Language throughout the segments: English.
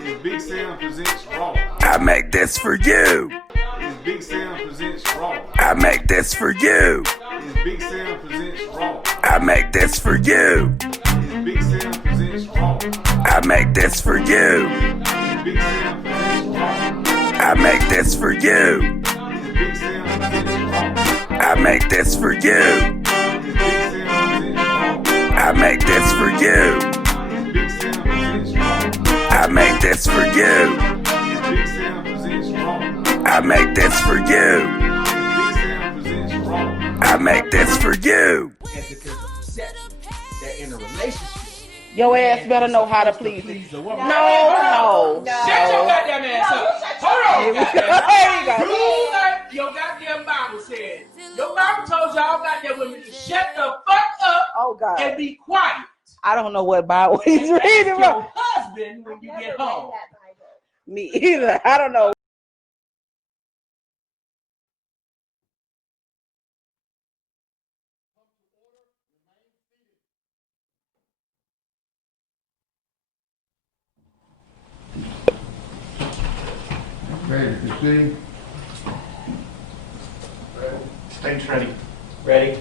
It's Big Sam presents Raw. I make this for you. It's Big Sam presents Raw. I make this for you. It's Big Sam presents Raw. I make this for you. It's Big Sam presents Raw. I make this for you. It's Big Sam presents Raw. I make this for you. It's Big Sam presents Raw. I make this for you. It's Big Sam presents Raw. I make this for you. It's Big Sam presents Raw. I make this for you. It's Big Sam presents Raw. I make this for you. Big Sam presents Raw. I make this for you. And because of deception, they're in a relationship. Your ass better know how to please it. the woman. No. Shut your goddamn ass up. Hold on. There you go. You like your goddamn Bible said. Your Bible told y'all goddamn women to shut the fuck up Oh God. and be quiet. I don't know what Bible he's reading Your from. husband when you get home. Me either. I don't know. Ready to proceed? Stage ready. Ready.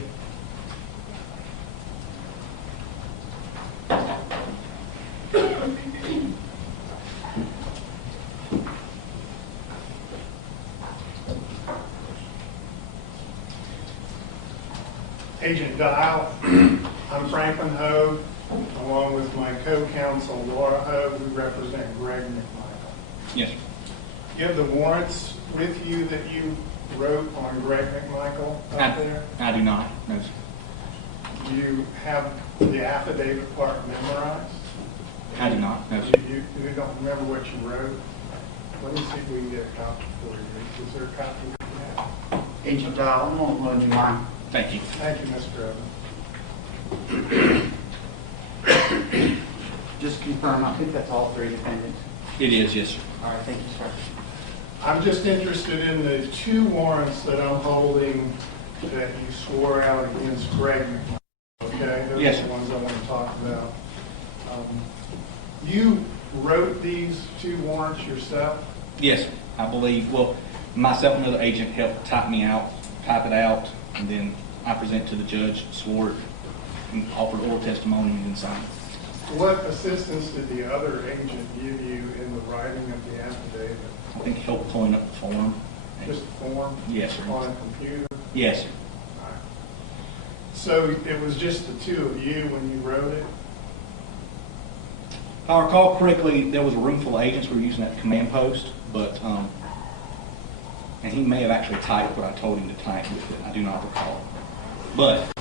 Agent Dial, I'm Franklin Hogue, along with my co-counsel Laura Hogue, who represent Greg McMichael. Yes. You have the warrants with you that you wrote on Greg McMichael up there? I do not. No, sir. You have the affidavit part memorized? I do not. No, sir. You don't remember what you wrote? Let me see if we can get a copy for you. Is there a copy that you have? Agent Dial, I'm going to load you mine. Thank you. Thank you, Mr. Evans. Just confirm, I think that's all three defendants. It is, yes, sir. All right, thank you, sir. I'm just interested in the two warrants that I'm holding that you swore out against Greg McMichael, okay? Those Yes, are sir. the ones I want to talk about. You wrote these two warrants yourself? Yes, sir. I believe, well, myself and another agent helped type it out, and then I present to the judge, swore it, and offered oral testimony and then signed it. What assistance did the other agent give you in the writing of the affidavit? I think help pulling up the form. Just a form? Yes, sir. On a computer? Yes, sir. All right. So it was just the two of you when you wrote it? If I recall correctly, there was a room full of agents who were using that command post, but, and he may have actually typed what I told him to type with it. I do not recall. But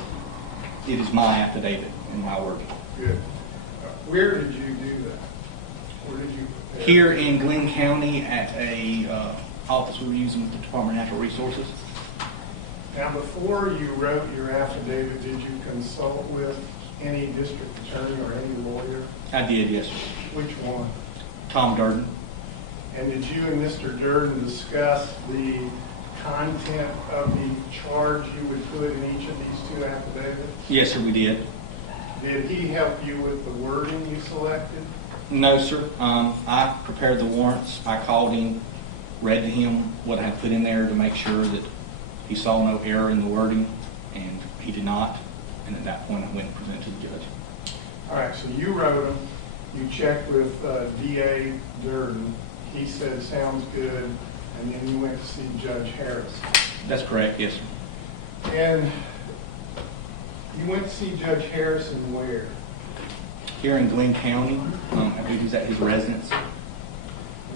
it is my affidavit and my word. Good. Where did you do that? Where did you prepare? Here in Glenn County at a office we were using with the Department of Natural Resources. Now, before you wrote your affidavit, did you consult with any district attorney or any lawyer? I did, yes, sir. Which one? Tom Durden. And did you and Mr. Durden discuss the content of the charge you would put in each of these two affidavits? Yes, sir, we did. Did he help you with the wording you selected? No, sir. I prepared the warrants. I called him, read to him what I had put in there to make sure that he saw no error in the wording, and he did not. And at that point, I went and presented to the judge. All right, so you wrote them, you checked with D.A. Durden, he said sounds good, and then you went to see Judge Harris. That's correct, yes, sir. And you went to see Judge Harrison where? Here in Glenn County, I believe he's at his residence. Do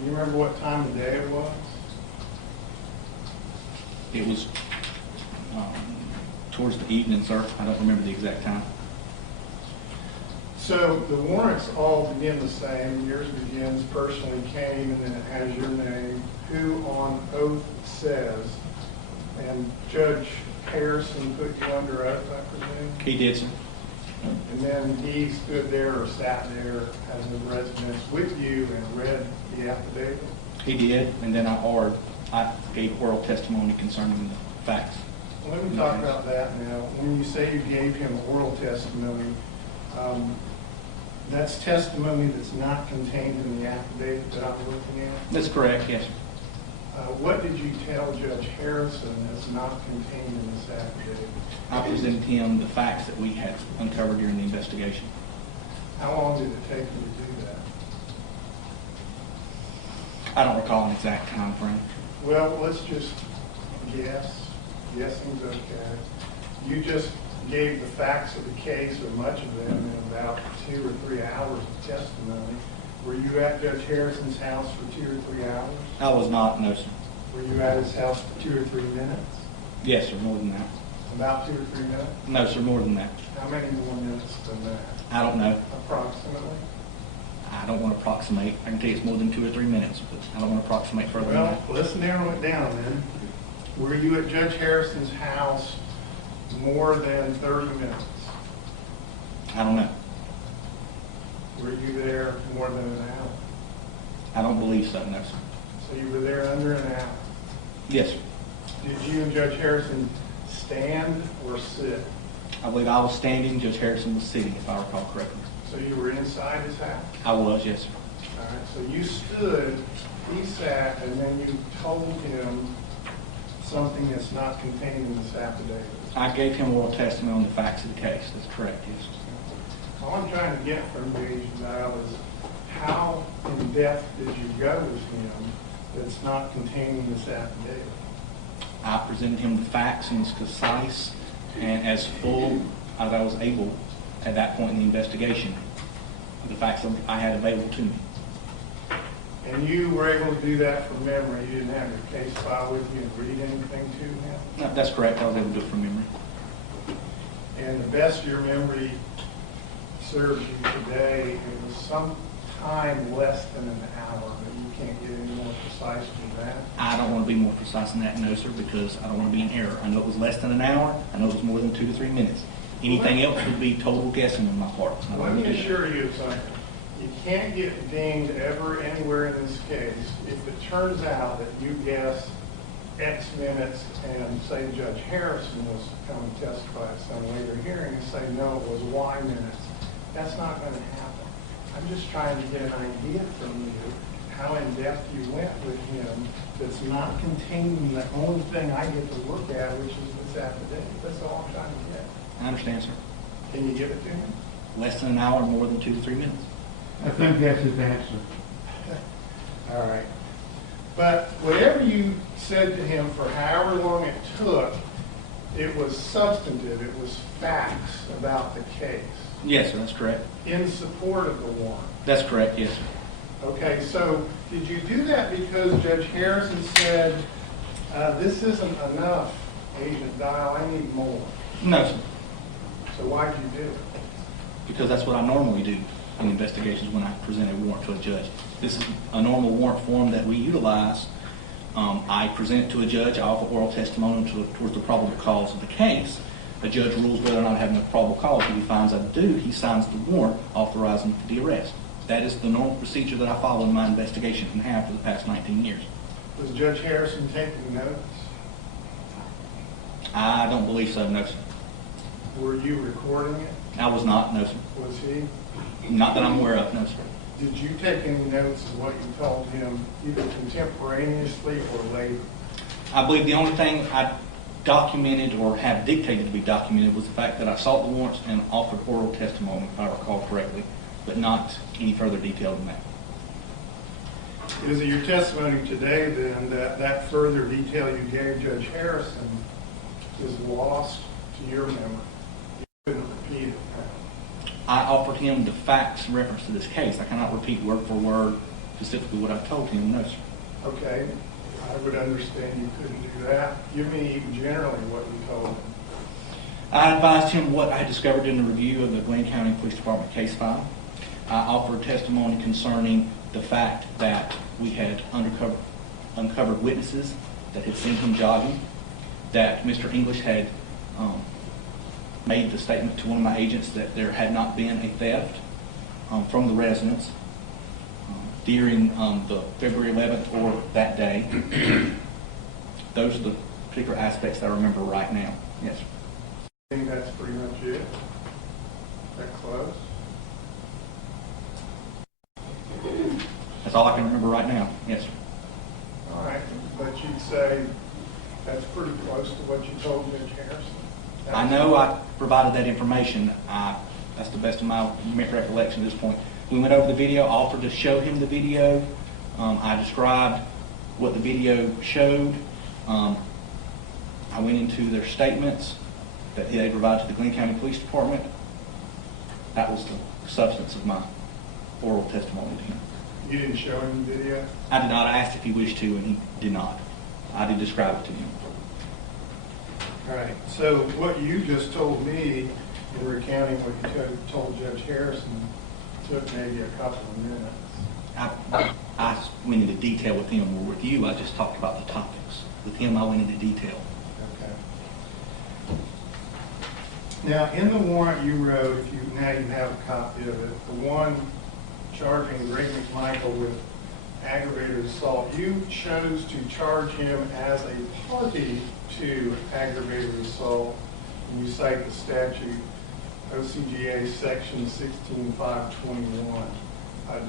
you remember what time of day it was? It was towards the evening, sir. I don't remember the exact time. So the warrants all begin the same. Yours begins personally came, and then it has your name, who on oath says, and Judge Harrison put you under oath, I presume? He did, sir. And then he stood there or sat there as a residence with you and read the affidavit? He did, and then I gave oral testimony concerning the facts. Well, let me talk about that now. When you say you gave him oral testimony, That's testimony that's not contained in the affidavit that I'm looking at. That's correct, yes, sir. What did you tell Judge Harrison that's not contained in this affidavit? I presented him the facts that we had uncovered during the investigation. How long did it take you to do that? I don't recall an exact time frame. Well, let's just guess. Guessing's okay. You just gave the facts of the case, or much of them, in about 2 or 3 hours of testimony. Were you at Judge Harrison's house for 2 or 3 hours? I was not, no, sir. Were you at his house for 2 or 3 minutes? Yes, sir, more than that. About 2 or 3 minutes? No, sir, more than that. How many more minutes than that? I don't know. Approximately? I don't want to approximate. I can tell you it's more than 2 or 3 minutes, but I don't want to approximate further than Well, that. let's narrow it down then. Were you at Judge Harrison's house more than 30 minutes? I don't know. Were you there more than an hour? I don't believe so, no, sir. So you were there under an hour. Yes, sir. Did you and Judge Harrison stand or sit? I believe I was standing, Judge Harrison was sitting, if I recall correctly. So you were inside his house? I was, yes, sir. All right, so you stood, he sat, and then you told him something that's not contained in this affidavit. I gave him oral testimony on the facts of the case. That's correct, yes. All I'm trying to get from you, Agent Dial, is how in depth did you go with him that's not contained in this affidavit? I presented him the facts in as concise and as full as I was able at that point in the investigation, the facts that I had available to me. And you were able to do that from memory? You didn't have your case file with you and read anything to him? No, that's correct. I was able to do it from memory. And the best your memory serves you today, it was some time less than an hour, but you can't get any more precise than that? I don't want to be more precise than that, no, sir, because I don't want to be in error. I know it was less than an hour. I know it was more than 2 to 3 minutes. Anything else would be total guessing on my part. Let me assure you of something. You can't get dinged ever anywhere in this case if it turns out that you guess X minutes and say Judge Harrison was to come and testify at some later hearing and say, no, it was Y minutes. That's not going to happen. I'm just trying to get an idea from you how in depth you went with him that's not containing the only thing I get to look at, which is this affidavit. That's all I'm trying to get. I understand, sir. Can you give it to him? Less than an hour, more than 2 to 3 minutes. I think that's his answer. All right. But whatever you said to him for however long it took, it was substantive. It was facts about the case Yes, sir, that's correct. in support of the warrant. That's correct, yes, sir. Okay, so did you do that because Judge Harrison said, this isn't enough, Agent Dial, I need more? No, sir, So why'd you do it? because that's what I normally do in investigations when I present a warrant to a judge. This is a normal warrant form that we utilize. I present it to a judge, I offer oral testimony towards the probable cause of the case. The judge rules whether or not I have enough probable cause. If he finds I do, he signs the warrant authorizing the arrest. That is the normal procedure that I follow in my investigation and have for the past 19 years. Was Judge Harrison taking notes? I don't believe so, no, sir. Were you recording it? I was not, no, sir. Was he? Not that I'm aware of, no, sir. Did you take any notes of what you told him, either contemporaneously or later? I believe the only thing I documented or have dictated to be documented was the fact that I sought the warrants and offered oral testimony, if I recall correctly, but not any further detail than that. Is it your testimony today, then, that that further detail you gave Judge Harrison is lost to your memory? You couldn't repeat it? I offered him the facts in reference to this case. I cannot repeat word for word specifically what I told him, no, sir. Okay, I would understand you couldn't do that. Give me generally what you told him. I advised him what I had discovered in the review of the Glenn County Police Department case file. I offered testimony concerning the fact that we had uncovered witnesses that had seen him jogging, that Mr. English had made the statement to one of my agents that there had not been a theft from the residence during the February 11th or that day. Those are the particular aspects that I remember right now. Yes, sir. I think that's pretty much it. That close? That's all I can remember right now. Yes, sir. All right, but you'd say that's pretty close to what you told Judge Harrison? I know I provided that information. That's the best of my recollection at this point. We went over the video, offered to show him the video. I described what the video showed. I went into their statements that they provided to the Glenn County Police Department. That was the substance of my oral testimony to him. You didn't show him the video? I did not. I asked if he wished to, and he did not. I did describe it to him. All right, so what you just told me in recounting what you told Judge Harrison took maybe a couple of minutes. I went into detail with him, or with you, I just talked about the topics. With him, I went into detail. Okay. Now, in the warrant you wrote, if you now you have a copy of it, the one charging Greg McMichael with aggravated assault, you chose to charge him as a party to aggravated assault, and you cite the statute OCGA section 16521.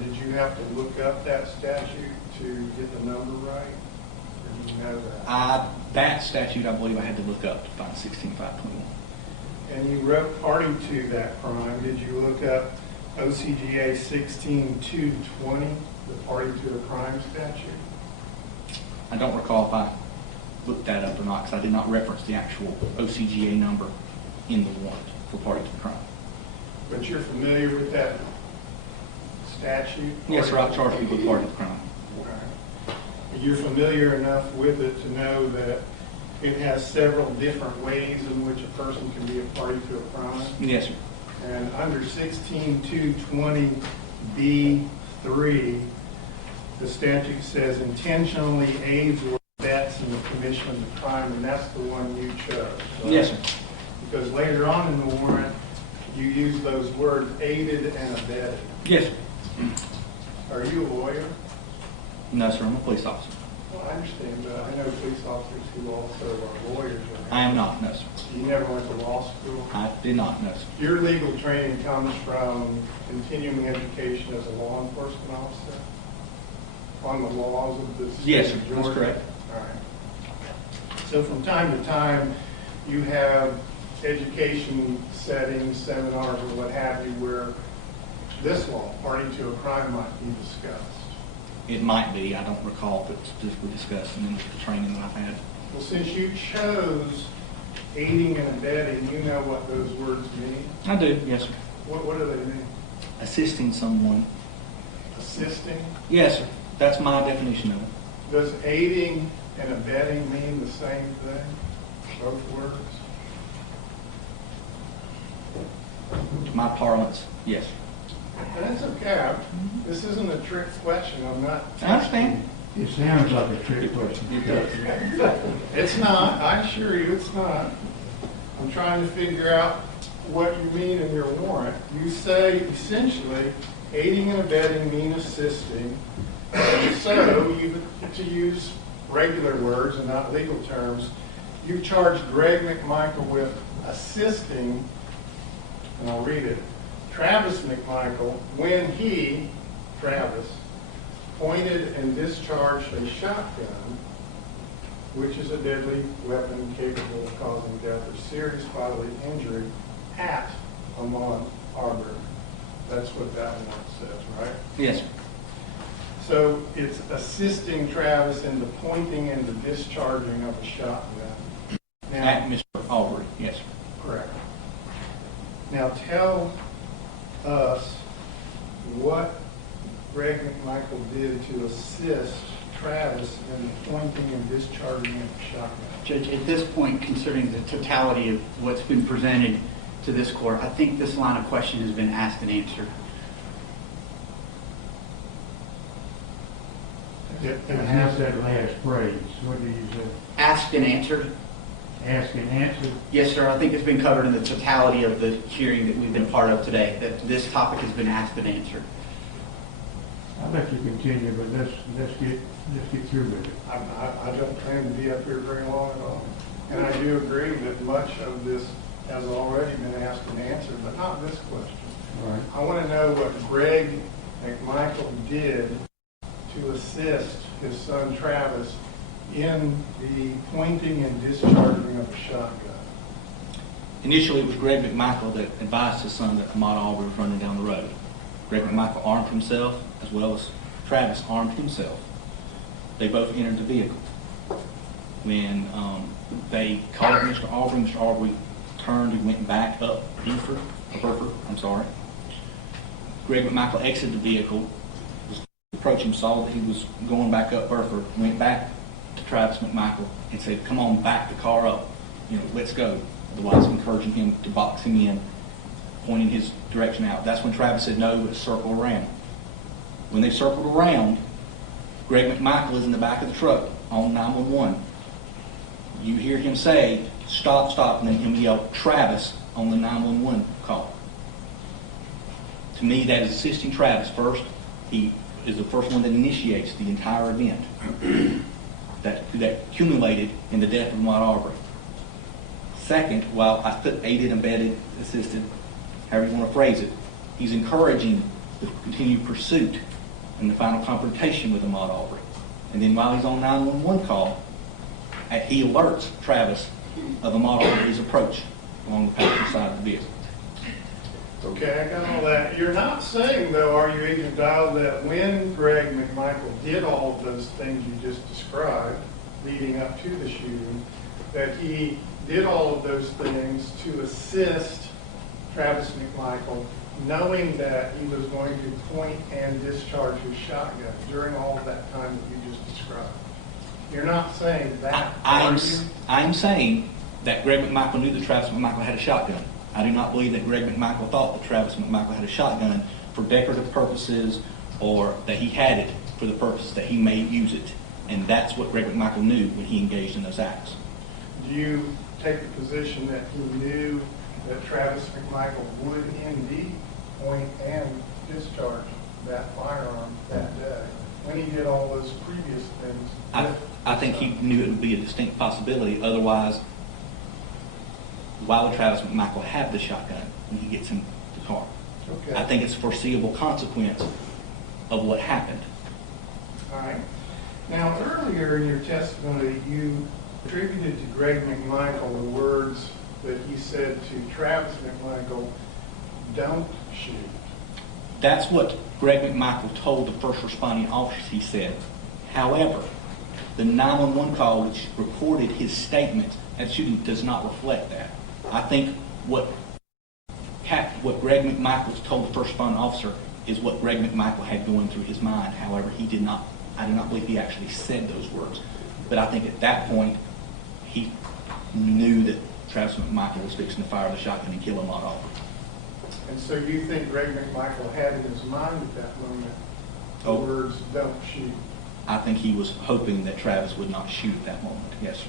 Did you have to look up that statute to get the number right? Or did you know that? That statute, I believe I had to look up to find 16521. And you wrote party to that crime. Did you look up OCGA 16220, the party to a crime statute? I don't recall if I looked that up or not, because I did not reference the actual OCGA number in the warrant for party to the crime. But you're familiar with that statute? Yes, sir. I charge people with party to the crime. Okay. You're familiar enough with it to know that it has several different ways in which a person can be a party to a crime? Yes, sir. And under 16220B3, the statute says intentionally aids or abets in the commission of the crime, and that's the one you chose. Right? Yes, sir. Because later on in the warrant, you use those words aided and abetted. Yes, sir. Are you a lawyer? No, sir. I'm a police officer. Well, I understand, but I know police officers who also are lawyers. I am not, no, sir. You never went to law school? I did not, no, sir. Your legal training comes from continuing education as a law enforcement officer on the laws of the state Yes, sir. of Georgia? That's correct. All right. So from time to time, you have education settings, seminars, or what have you, where this law, party to a crime, might be discussed. It might be. I don't recall if it's specifically discussed in the training that I've had. Well, since you chose aiding and abetting, you know what those words mean? I do, yes, sir. What do they mean? Assisting someone. Assisting? Yes, sir. That's my definition of it. Does aiding and abetting mean the same thing? Both words? To my parlance, yes, sir. And that's okay. This isn't a trick question. I'm not. I understand. It sounds like a trick question. It does. It's not. I assure you it's not. I'm trying to figure out what you mean in your warrant. You say essentially aiding and abetting mean assisting. So you, to use regular words and not legal terms, you charged Greg McMichael with assisting, and I'll read it, Travis McMichael when he, Travis, pointed and discharged a shotgun, which is a deadly weapon capable of causing death or serious bodily injury, at Ahmaud Arbery. That's what that one says, right? Yes, sir. So it's assisting Travis in the pointing and the discharging of a shotgun. At Mr. Arbery, yes, sir. Correct. Now tell us what Greg McMichael did to assist Travis in the pointing and discharging of the shotgun. Judge, at this point, considering the totality of what's been presented to this court, I think this line of question has been asked and answered. How's that last phrase? What do you say? Asked and answered? Ask and answer? Yes, sir. I think it's been covered in the totality of the hearing that we've been part of today, that this topic has been asked and answered. I'll let you continue, but let's get through with it. I don't plan to be up here very long at all. And I do agree that much of this has already been asked and answered, but not this question. All right. I want to know what Greg McMichael did to assist his son Travis in the pointing and discharging of a shotgun? Initially, it was Greg McMichael that advised his son that Ahmaud Arbery was running down the road. Greg McMichael armed himself, as well as Travis armed himself. They both entered the vehicle. When they called Mr. Arbery turned and went back up Burford. Greg McMichael exited the vehicle, was approaching, saw that he was going back up Burford, went back to Travis McMichael and said, "Come on, back the car up, let's go." Otherwise, encouraging him to box him in, pointing his direction out. That's when Travis said, "No, let's circle around." When they circled around, Greg McMichael is in the back of the truck on 911. You hear him say, "Stop, stop," and then him yell, "Travis," on the 911 call. To me, that is assisting Travis first. He is the first one that initiates the entire event that accumulated in the death of Ahmaud Arbery. Second, while I put aided, abetted, assisted, however you want to phrase it, he's encouraging the continued pursuit and the final confrontation with Ahmaud Arbery. And then while he's on 911 call, he alerts Travis of Ahmaud Arbery's approach along the passenger side of the vehicle. Okay, I got all that. You're not saying, though, are you, Agent Dial, that when Greg McMichael did all of those things you just described leading up to the shooting, that he did all of those things to assist Travis McMichael, knowing that he was going to point and discharge his shotgun during all of that time that you just described? You're not saying that, are you? I'm saying that Greg McMichael knew that Travis McMichael had a shotgun. I do not believe that Greg McMichael thought that Travis McMichael had a shotgun for decorative purposes or that he had it for the purpose that he may use it. And that's what Greg McMichael knew when he engaged in those acts. Do you take the position that he knew that Travis McMichael would indeed point and discharge that firearm that day when he did all those previous things? I think he knew it would be a distinct possibility. Otherwise, why would Travis McMichael have the shotgun when he gets in the car? Okay. I think it's a foreseeable consequence of what happened. All right. Now, earlier in your testimony, you attributed to Greg McMichael the words that he said to Travis McMichael, "Don't shoot." That's what Greg McMichael told the first responding officers, he said. However, the 911 call, which recorded his statement at shooting, does not reflect that. I think what Greg McMichael told the first responding officer is what Greg McMichael had going through his mind. However, I do not believe he actually said those words. But I think at that point, he knew that Travis McMichael was fixing to fire the shotgun and kill Ahmaud Arbery. And so you think Greg McMichael had in his mind at that moment the words, "Don't shoot"? I think he was hoping that Travis would not shoot at that moment. Yes, sir.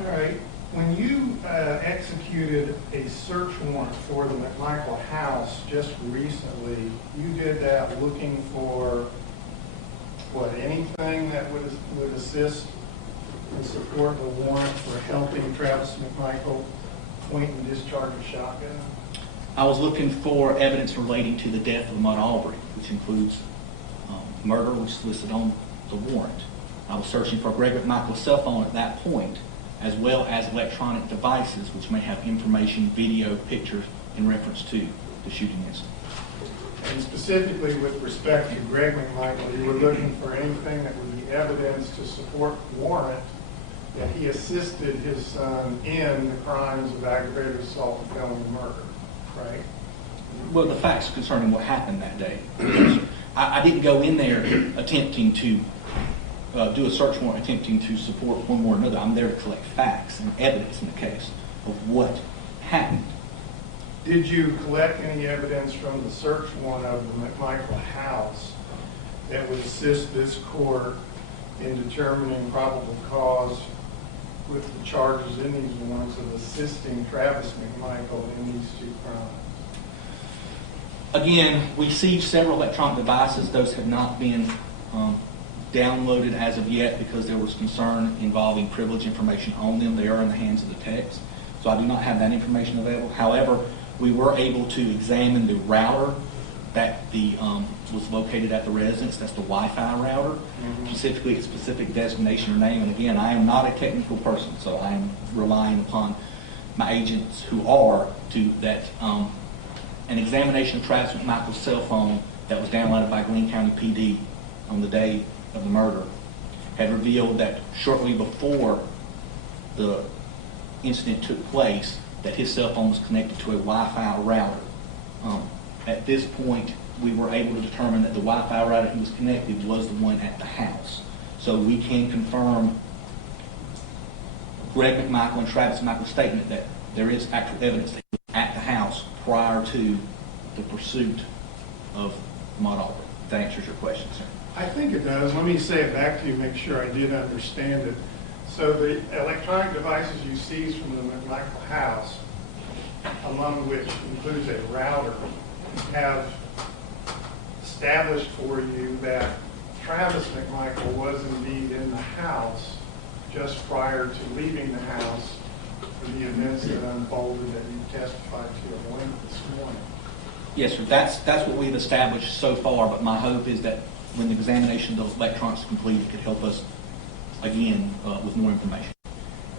All right. When you executed a search warrant for the McMichael house just recently, you did that looking for, anything that would assist and support the warrant for helping Travis McMichael point and discharge a shotgun? I was looking for evidence relating to the death of Ahmaud Arbery, which includes murder, which is listed on the warrant. I was searching for Greg McMichael's cell phone at that point, as well as electronic devices which may have information, video, pictures in reference to the shooting incident. And specifically with respect to Greg McMichael, you were looking for anything that would be evidence to support the warrant that he assisted his son in the crimes of aggravated assault and felony murder, right? Well, the facts concerning what happened that day. I didn't go in there attempting to do a search warrant, attempting to support one or another. I'm there to collect facts and evidence in the case of what happened. Did you collect any evidence from the search warrant of the McMichael house that would assist this court in determining probable cause with the charges in these warrants of assisting Travis McMichael in these two crimes? Again, we see several electronic devices. Those have not been downloaded as of yet because there was concern involving privileged information on them. They are in the hands of the techs, so I do not have that information available. However, we were able to examine the router that the was located at the residence. That's the Wi-Fi router, specifically a specific designation or name. And again, I am not a technical person, so I am relying upon my agents who are to that. An examination of Travis McMichael's cell phone that was downloaded by Glenn County PD on the day of the murder had revealed that shortly before the incident took place, that his cell phone was connected to a Wi-Fi router. At this point, we were able to determine that the Wi-Fi router he was connected was the one at the house. So we can confirm Greg McMichael and Travis McMichael's statement that there is actual evidence that he was at the house prior to the pursuit of Ahmaud Arbery. If that answers your question, sir. I think it does. Let me say it back to you, make sure I did understand it. So the electronic devices you seized from the McMichael house, among which includes a router, have established for you that Travis McMichael was indeed in the house just prior to leaving the house for the events that unfolded that you testified to at length this morning. Yes, sir. That's what we've established so far, but my hope is that when the examination of those electronics is complete, it could help us again with more information.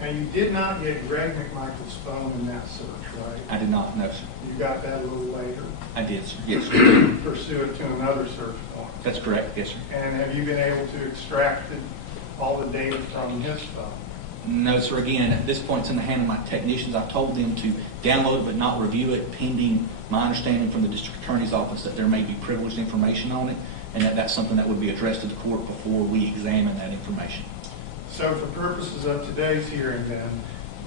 Now, you did not get Greg McMichael's phone in that search, right? I did not know, sir. You got that a little later? I did, sir. Yes, sir. Pursuant to another search warrant. That's correct. Yes, sir. And have you been able to extract all the data from his phone? No, sir. Again, at this point, it's in the hand of my technicians. I've told them to download it but not review it, pending my understanding from the district attorney's office that there may be privileged information on it, and that that's something that would be addressed to the court before we examine that information. So for purposes of today's hearing, then,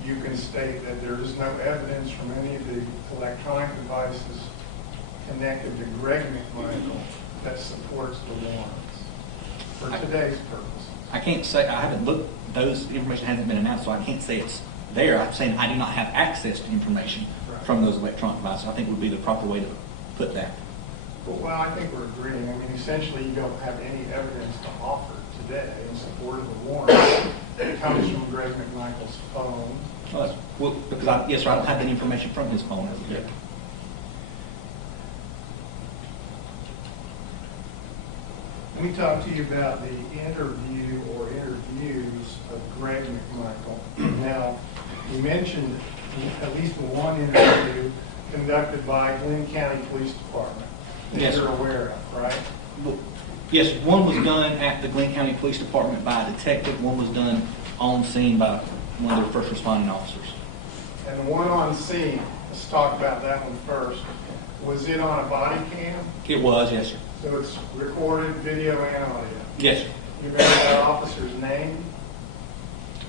you can state that there is no evidence from any of the electronic devices connected to Greg McMichael that supports the warrants for today's purpose. I can't say, I haven't looked, those information hasn't been announced, so I can't say it's there. I'm saying I do not have access to information from those electronic devices. I think would be the proper way to put that. Well, I think we're agreeing. I mean, essentially, you don't have any evidence to offer today in support of the warrant that comes from Greg McMichael's phone. Well, because yes, sir, I don't have any information from his phone as of yet. Let me talk to you about the interview or interviews of Greg McMichael. Now, you mentioned at least one interview conducted by Glenn County Police Department that Yes, you're sir. aware of, right? Yes, one was done at the Glenn County Police Department by a detective. One was done on scene by one of their first responding officers. And the one on scene, let's talk about that one first. Was it on a body cam? It was, yes, sir. So it's recorded video and audio. Yes, sir. You remember that officer's name?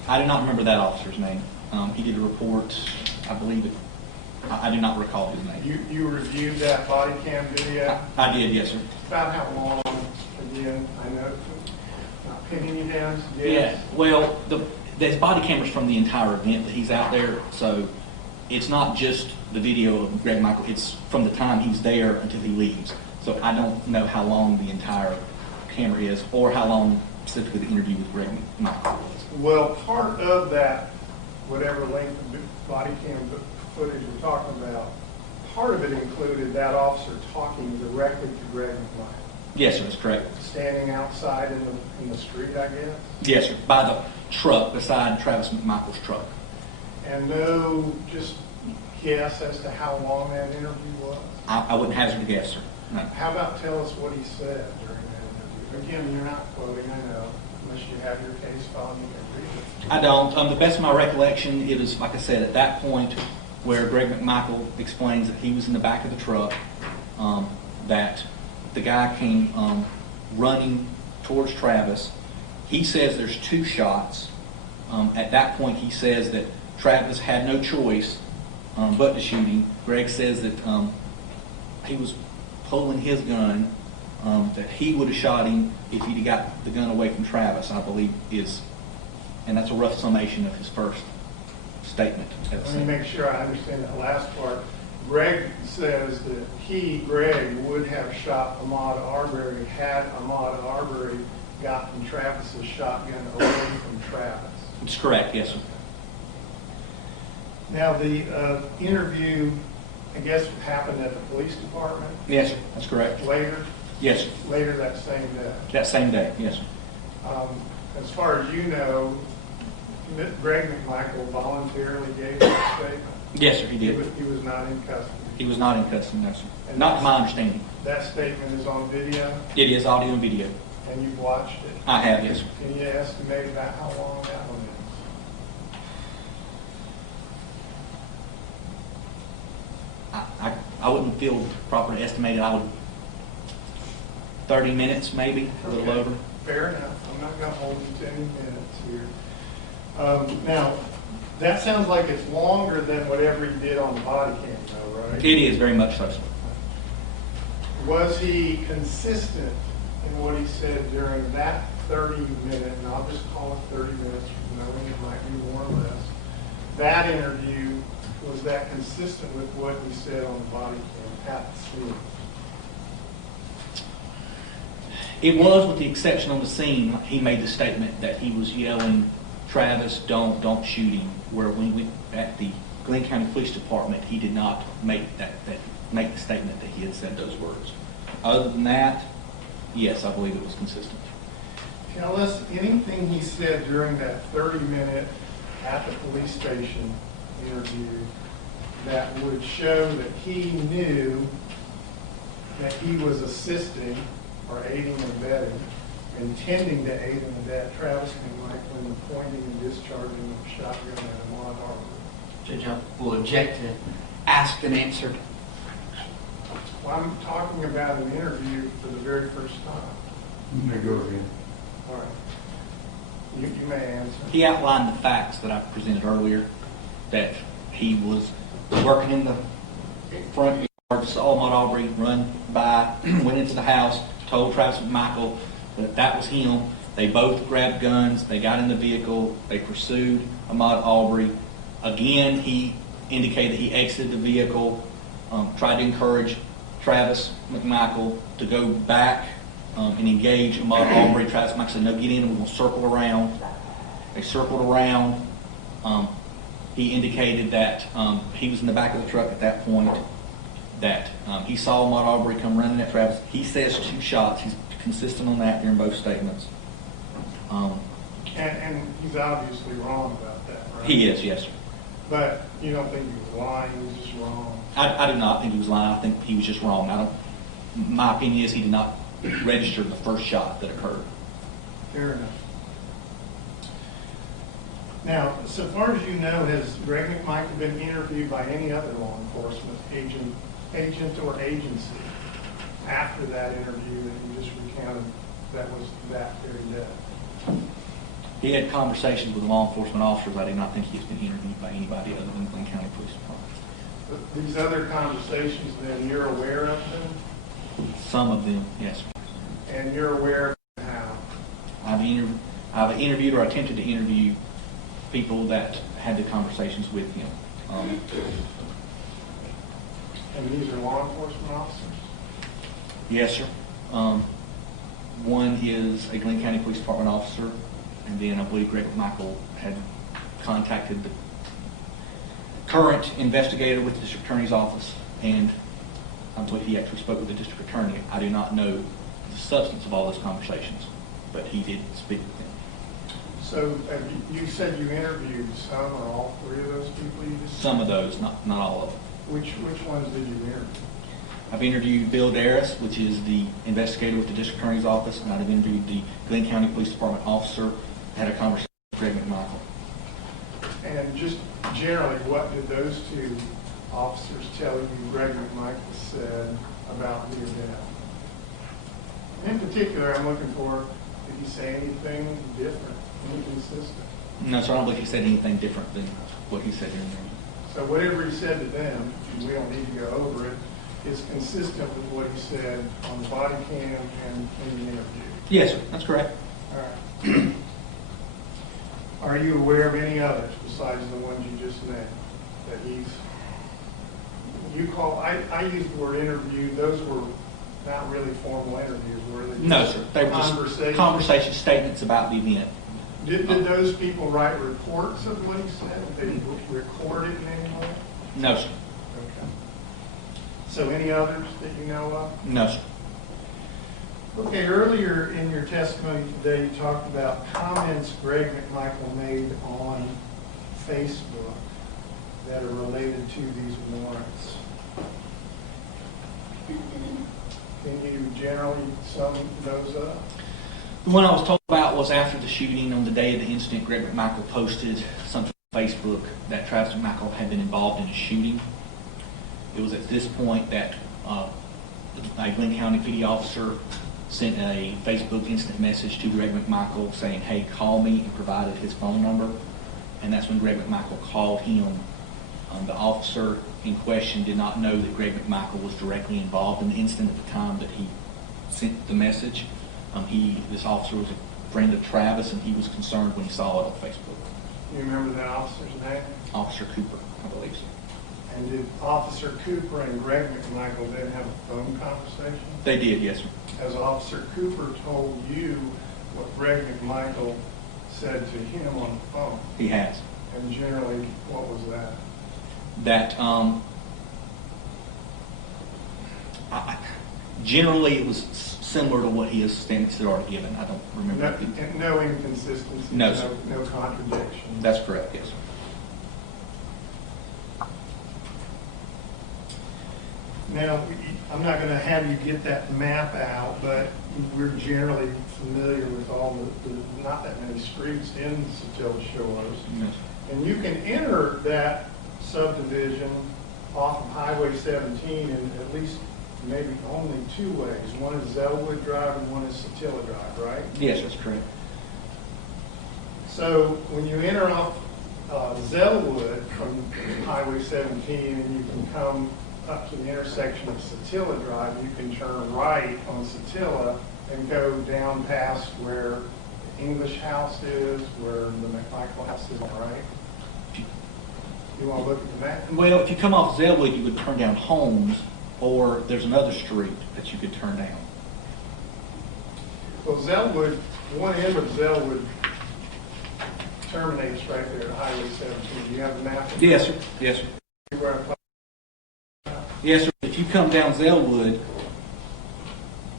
I do not remember that officer's name. He did a report, I believe it. I do not recall his name. You reviewed that body cam video? I did, yes, sir. About how long, again, I know, not pinning you down? Yeah, well, there's body cameras from the entire event that he's out there, so it's not just the video of Greg Michael, it's from the time he's there until he leaves. So I don't know how long the entire camera is or how long specifically the interview with Greg Michael was. Well, part of that, whatever length of body cam footage we're talking about, part of it included that officer talking directly to Greg McMichael. Yes, sir, that's correct. Standing outside in the street, I guess? Yes, sir, by the truck, beside Travis McMichael's truck. And no, just guess as to how long that interview was? I wouldn't hazard a guess, sir. No. How about tell us what he said during that interview? Again, you're not quoting, I know, unless you have your case file, you can read it. I don't. The best of my recollection, it was, like I said, at that point where Greg McMichael explains that he was in the back of the truck, that the guy came running towards Travis. He says there's two shots. At that point, he says that Travis had no choice but to shoot him. Greg says that he was pulling his gun, that he would have shot him if he'd got the gun away from Travis, I believe is, and that's a rough summation of his first statement. Let me make sure I understand that last part. Greg says that Greg, would have shot Ahmaud Arbery had Ahmaud Arbery gotten Travis's shotgun away from Travis. That's correct, yes, sir. Now, the interview I guess it happened at the police department Yes, sir. That's correct. later, Yes, sir. later that same day. That same day. Yes, sir. As far as you know, Greg McMichael voluntarily gave that statement. Yes, sir. He He did. was not in custody. He was not in custody, no, sir. And Not to my understanding. That statement is on video, It is audio and video. and you've watched it. I have, yes, sir. Can you estimate about how long that one is? I wouldn't feel proper to estimate it. I would 30 minutes, maybe, a little Okay. over. Fair enough. I'm not going to hold you to any minutes here. Now, that sounds like it's longer than whatever he did on the body cam, though, right? It is very much so, sir. Was he consistent in what he said during that 30-minute, and I'll just call it 30 minutes, knowing it might be more or less, that interview, was that consistent with what he said on the body cam at the scene? It was, with the exception on the scene, he made the statement that he was yelling, "Travis, don't shoot him," where when we at the Glenn County Police Department, he did not make make the statement that he had said those words. Other than that, yes, I believe it was consistent. Tell us anything he said during that 30-minute at the police station interview that would show that he knew that he was assisting or aiding and abetting, intending to aid and abet Travis McMichael in the pointing and discharging of shotgun at Ahmaud Arbery. Judge, I will object to asked and answered. Well, I'm talking about an interview for the very first time. You may go again. All right. You may answer. He outlined the facts that I presented earlier, that he was working in the front yard, saw Ahmaud Arbery run by, went into the house, told Travis McMichael that was him. They both grabbed guns, they got in the vehicle, they pursued Ahmaud Arbery. Again, he indicated that he exited the vehicle, tried to encourage Travis McMichael to go back and engage Ahmaud Arbery. Travis McMichael said, "No, get in, we're going to circle around." They circled around. He indicated that he was in the back of the truck at that point, that he saw Ahmaud Arbery come running at Travis. He says 2 shots. He's consistent on that during both statements. And he's obviously wrong about that, right? He is, yes, sir. But you don't think he was lying, he was just wrong? I do not think he was lying. I think he was just wrong. My opinion is he did not register the first shot that occurred. Fair enough. Now, so far as you know, has Greg McMichael been interviewed by any other law enforcement agent or agency after that interview that you just recounted that was that very day? He had conversations with law enforcement officers. I do not think he's been interviewed by anybody other than Glenn County Police Department. But these other conversations, then, you're aware of them? Some of them, yes, sir. And you're aware of how? I've interviewed or attempted to interview people that had the conversations with him. And these are law enforcement officers? Yes, sir. One is a Glenn County Police Department officer, and then I believe Greg McMichael had contacted the current investigator with the district attorney's office, and I believe he actually spoke with the district attorney. I do not know the substance of all those conversations, but he did speak with them. So you said you interviewed some or all 3 of those people you just Some of those, not all of them. Which ones did you interview? I've interviewed Bill Darris, which is the investigator with the district attorney's office, and I've interviewed the Glenn County Police Department officer, had a conversation with Greg McMichael. And just generally, what did those 2 officers tell you Greg McMichael said about the event? In particular, I'm looking for, did he say anything different, inconsistent? No, sir, I don't believe he said anything different than what he said during the interview. So whatever he said to them, we don't need to go over it, is consistent with what he said on the body cam and in the interview. Yes, sir, that's correct. All right. Are you aware of any others besides the ones you just named that I used the word interview, those were not really formal interviews, were they? No, sir, they were just conversation statements about the event. Did those people write reports of what he said? Did they record it in any way? No, sir. Okay. So any others that you know of? No, sir. Okay, earlier in your testimony today, you talked about comments Greg McMichael made on Facebook that are related to these warrants. Can you generally sum those up? The one I was told about was after the shooting on the day of the incident, Greg McMichael posted something on Facebook that Travis McMichael had been involved in a shooting. It was at this point that a Glenn County PD officer sent a Facebook instant message to Greg McMichael saying, hey, call me, and provided his phone number. And that's when Greg McMichael called him. The officer in question did not know that Greg McMichael was directly involved in the incident at the time that he sent the message. This officer was a friend of Travis, and he was concerned when he saw it on Facebook. You remember that officer's name? Officer Cooper, I believe so. And did Officer Cooper and Greg McMichael then have a phone conversation? They did, yes, sir. Has Officer Cooper told you what Greg McMichael said to him on the phone? He has. And generally, what was that? That generally it was similar to what he has statements that are given. I don't remember. No inconsistency. No, sir. No contradiction. That's correct, yes, sir. Now, I'm not going to have you get that map out, but we're generally familiar with all the not that many streets in Satilla Shores. Yes. And you can enter that subdivision off of Highway 17 in at least maybe only two ways. One is Zellwood Drive and one is Satilla Drive, right? Yes, that's correct. So when you enter off Zellwood from Highway 17 and you can come up to the intersection of Satilla Drive, you can turn right on Satilla and go down past where the English house is, where the McMichael house is, right? You want to look at the map? Well, if you come off Zellwood, you would turn down Holmes, or there's another street that you could turn down. Well, Zellwood, one end of Zellwood terminates right there at Highway 17. You have the map? Yes, sir. Yes, sir. Where I'm talking. Yes, sir. If you come down Zellwood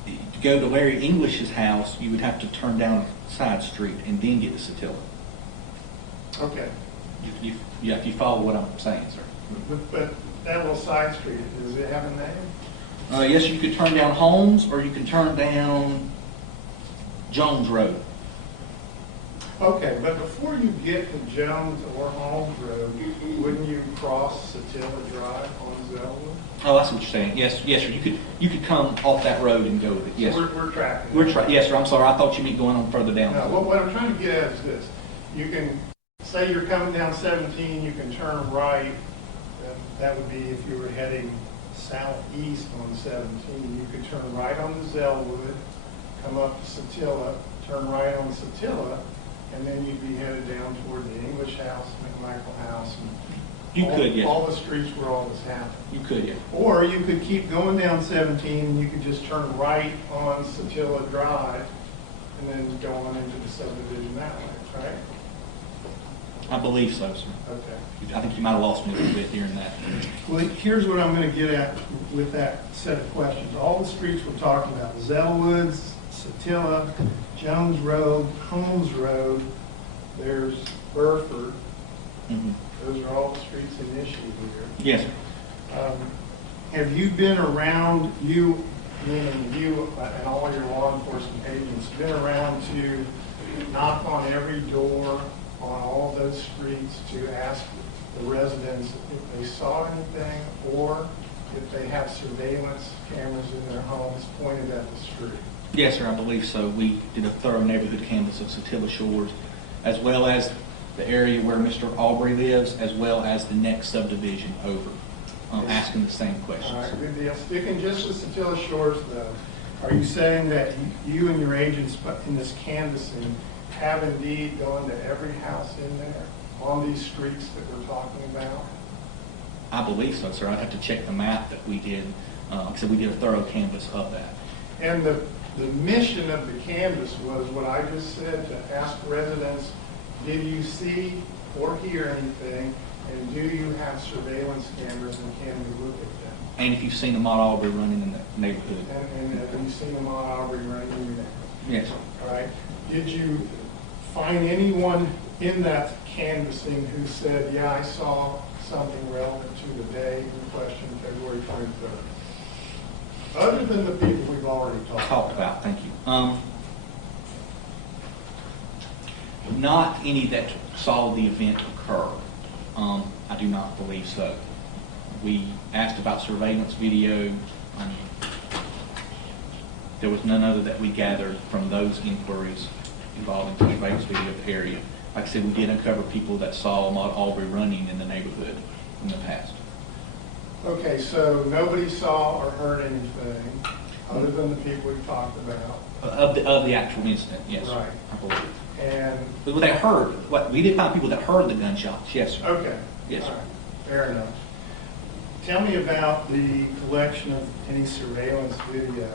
to go to Larry English's house, you would have to turn down a side street and then get to Satilla. Okay. If you follow what I'm saying, sir. But that little side street, does it have a name? Yes, you could turn down Holmes, or you could turn down Jones Road. Okay, but before you get to Jones or Holmes Road, wouldn't you cross Satilla Drive on Zellwood? Oh, that's what you're saying. Yes, yes, sir. You could come off that road and go with it. Yes, So sir. we're tracking. Yes, sir. I'm sorry. I thought you meant going on further down. No, what I'm trying to get at is this. You can, say you're coming down 17, you can turn right. That would be if you were heading southeast on 17. You could turn right on the Zellwood, come up to Satilla, turn right on Satilla, and then you'd be headed down toward the English house, McMichael house. You could, yes. All the streets where all this happened. You could, yes. Or you could keep going down 17 and you could just turn right on Satilla Drive and then go on into the subdivision that way, right? I believe so, sir. Okay. I think you might have lost me a little bit here in that. Well, here's what I'm going to get at with that set of questions. All the streets we're talking about, Zellwood, Satilla, Jones Road, Holmes Road, there's Burford. Mm-hmm. Those are all the streets in issue here. Yes, sir. Have you been around, meaning you and all your law enforcement agents, been around to knock on every door on all those streets to ask the residents if they saw anything or if they have surveillance cameras in their homes pointed at the street? Yes, sir, I believe so. We did a thorough neighborhood canvass of Satilla Shores, as well as the area where Mr. Arbery lives, as well as the next subdivision over, asking the same questions. All right, good deal. Sticking just with Satilla Shores, though, are you saying that you and your agents in this canvassing have indeed gone to every house in there on these streets that we're talking about? I believe so, sir. I'd have to check the map that we did, because we did a thorough canvass of that. And the mission of the canvass was what I just said, to ask residents, did you see or hear anything, and do you have surveillance cameras, and can we look at them? And if you've seen Ahmaud Arbery running in the neighborhood. And have you seen Ahmaud Arbery running in your neighborhood? Yes. All right. Did you find anyone in that canvassing who said, yeah, I saw something relevant to the day in question, February 23rd? Other than the people we've already talked About, thank you. Not any that saw the event occur. I do not believe so. We asked about surveillance video. There was none other that we gathered from those inquiries involving surveillance video of the area. Like I said, we did uncover people that saw Ahmaud Arbery running in the neighborhood in the past. Okay, so nobody saw or heard anything other than the people we've talked about. Of the actual incident, yes. Right. I believe. And, But what they heard, we did find people that heard the gunshots, yes, sir. okay. Yes, All sir. right. Fair enough. Tell me about the collection of any surveillance video.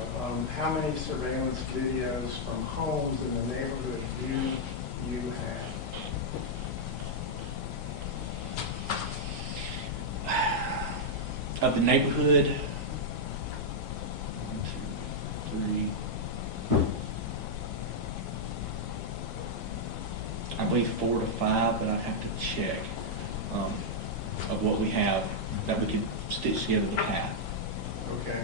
How many surveillance videos from homes in the neighborhood do you have? Of the neighborhood, 1, 2, 3, I believe 4 to 5, but I'd have to check of what we have that we could stitch together the path. Okay.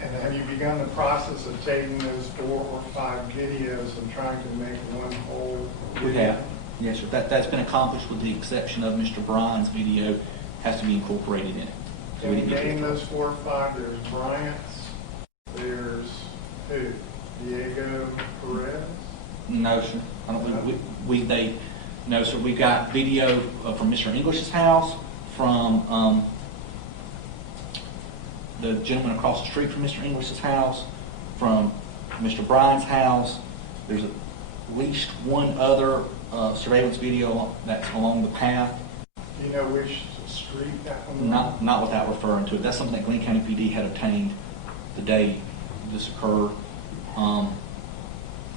And have you begun the process of taking those 4 or 5 videos and trying to make one whole video? We have, yes, sir. That's been accomplished with the exception of Mr. Bryan's video has to be incorporated in it. So we Can you didn't get name to- those 4 or 5? There's Bryant's, there's who? Diego Perez? No, sir. I don't believe no, sir. We got video from Mr. English's house, from the gentleman across the street from Mr. English's house, from Mr. Bryan's house. There's at least one other surveillance video that's along the path. Do you know which street that one was? Not without referring to it. That's something that Glenn County PD had obtained the day this occurred.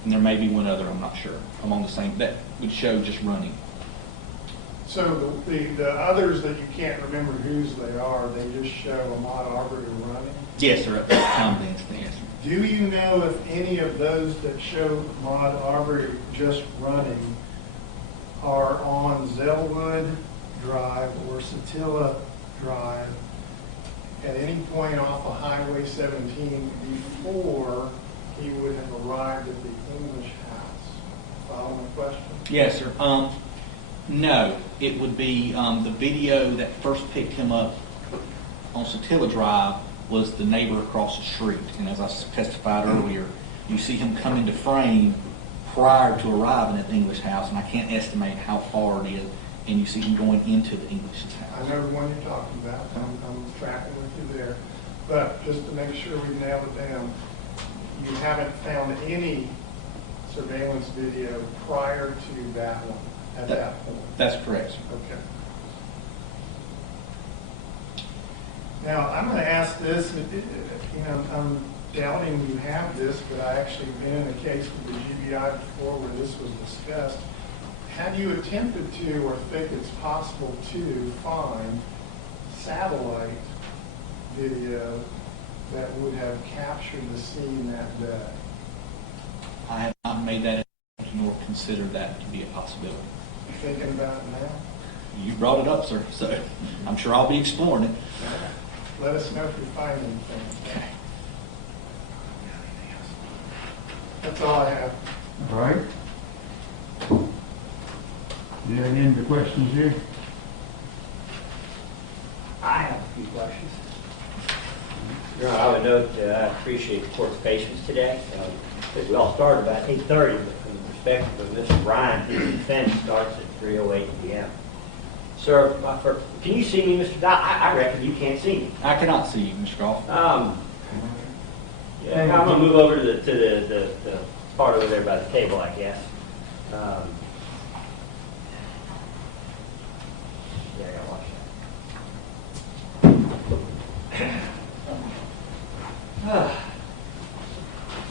And there may be one other, I'm not sure, along the same, that would show just running. So the others that you can't remember whose they are, they just show Ahmaud Arbery running? Yes, sir, at the time of the incident, yes, sir. Do you know if any of those that show Ahmaud Arbery just running are on Zellwood Drive or Satilla Drive at any point off of Highway 17 before he would have arrived at the English house? Following the question? Yes, sir. No, it would be the video that first picked him up on Satilla Drive was the neighbor across the street. And as I testified earlier, you see him come into frame prior to arriving at the English house, and I can't estimate how far it is, and you see him going into the English's house. I know the one you're talking about. I'm tracking with you there. But just to make sure we nail it down, you haven't found any surveillance video prior to that one at that point? That's correct, sir. Okay. Now, I'm going to ask this, I'm doubting you have this, but I actually been in a case with the GBI before where this was discussed. Have you attempted to or think it's possible to find satellite video that would have captured the scene that day? I have not made that nor considered that to be a possibility. You thinking about it now? You brought it up, sir, so I'm sure I'll be exploring it. Let us know if you find anything. Okay. That's all I have. All right. You have any other questions here? I have a few questions. Your Honor, I would note I appreciate the court's patience today. Because we all started about 8:30, but from the perspective of Mr. Bryan, his defense starts at 3:08 p.m. Sir, can you see me, Mr. Dodd? I reckon you can't see me. I cannot see you, Mr. Goff. Yeah, I'm going to move over to the part over there by the table, I guess. Yeah, I got to watch that.